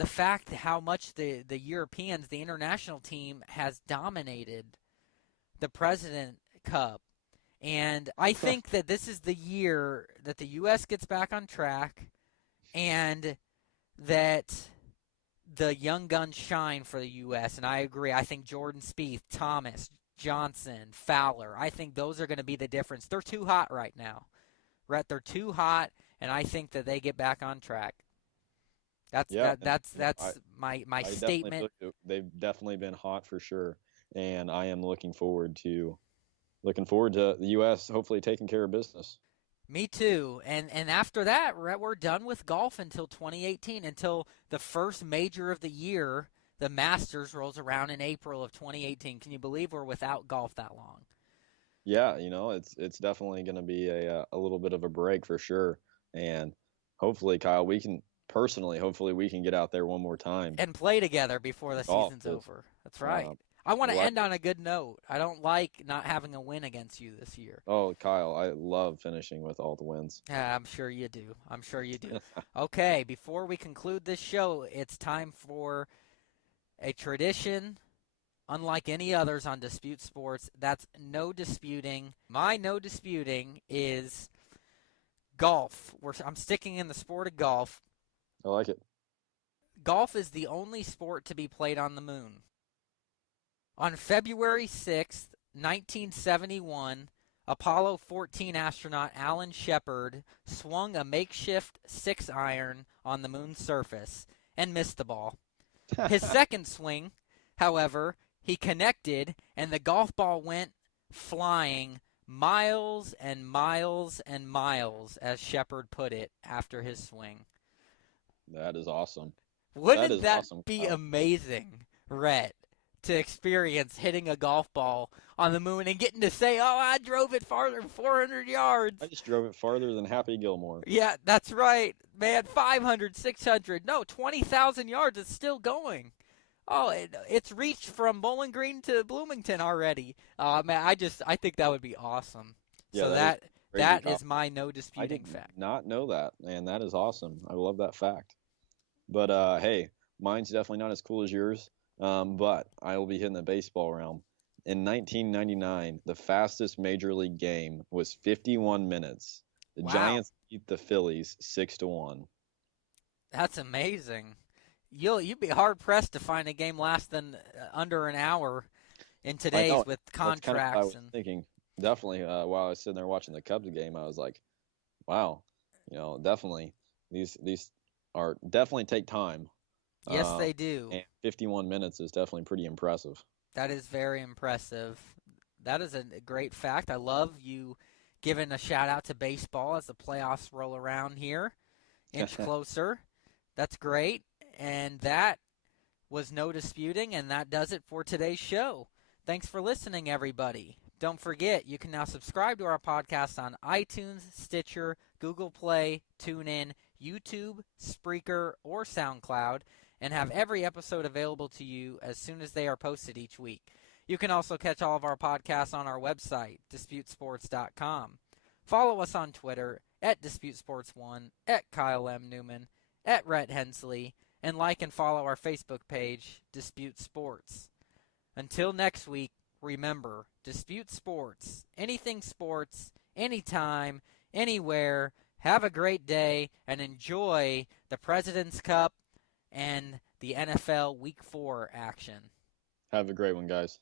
fact how much the Europeans, the international team, has dominated the President Cup. And I think that this is the year that the U.S. gets back on track and that the young guns shine for the U.S. And I agree. I think Jordan Spieth, Thomas, Johnson, Fowler. I think those are going to be the difference. They're too hot right now. Rhett, they're too hot, and I think that they get back on track. That's my statement. They've definitely been hot for sure, and I am looking forward to the U.S. hopefully taking care of business. Me too. And after that, we're done with golf until 2018, until the first major of the year, the Masters, rolls around in April of 2018. Can you believe we're without golf that long? Yeah, it's definitely going to be a little bit of a break for sure, and hopefully, Kyle, hopefully we can get out there one more time and play together before the season's over. That's right. I want to end on a good note. I don't like not having a win against you this year. Oh, Kyle, I love finishing with all the wins. Yeah, I'm sure you do. Okay, before we conclude this show, it's time for a tradition unlike any others on Dispute Sports. That's no disputing. My no disputing is golf. I'm sticking in the sport of golf. I like it. Golf is the only sport to be played on the moon. On February 6th, 1971, Apollo 14 astronaut Alan Shepard swung a makeshift 6-iron on the moon's surface and missed the ball. His second swing, however, he connected, and the golf ball went flying miles and miles and miles, as Shepard put it after his swing. That is awesome. Wouldn't that be amazing, Rhett, to experience hitting a golf ball on the moon and getting to say, oh, I drove it farther than 400 yards. I just drove it farther than Happy Gilmore. Yeah, that's right, man. 500, 600, no, 20,000 yards. It's still going. Oh, it's reached from Bowling Green to Bloomington already. Man, I think that would be awesome. Yeah, so that is my no disputing fact. I did not know that, and that is awesome. I love that fact. But hey, mine's definitely not as cool as yours. But I will be hitting the baseball realm. In 1999, the fastest major league game was 51 minutes. The Giants beat the Phillies 6-1. That's amazing. You'd be hard pressed to find a game less than under an hour in today's with contracts. That's kind of what I was thinking. Definitely, while I was sitting there watching the Cubs game, I was like, "Wow, definitely these are definitely take time." Yes, they do. And 51 minutes is definitely pretty impressive. That is very impressive. That is a great fact. I love you giving a shout out to baseball as the playoffs roll around here, inch closer. That's great. And that was no disputing, and that does it for today's show. Thanks for listening, everybody. Don't forget, you can now subscribe to our podcast on iTunes, Stitcher, Google Play, TuneIn, YouTube, Spreaker, or SoundCloud, and have every episode available to you as soon as they are posted each week. You can also catch all of our podcasts on our website, DisputeSports.com. Follow us on Twitter, @DisputeSports1, @Kyle M. Neumann, @Rhett Hensley, and like and follow our Facebook page, Dispute Sports. Until next week, remember, Dispute Sports, anything sports, anytime, anywhere. Have a great day and enjoy the President's Cup and the NFL Week 4 action. Have a great one, guys.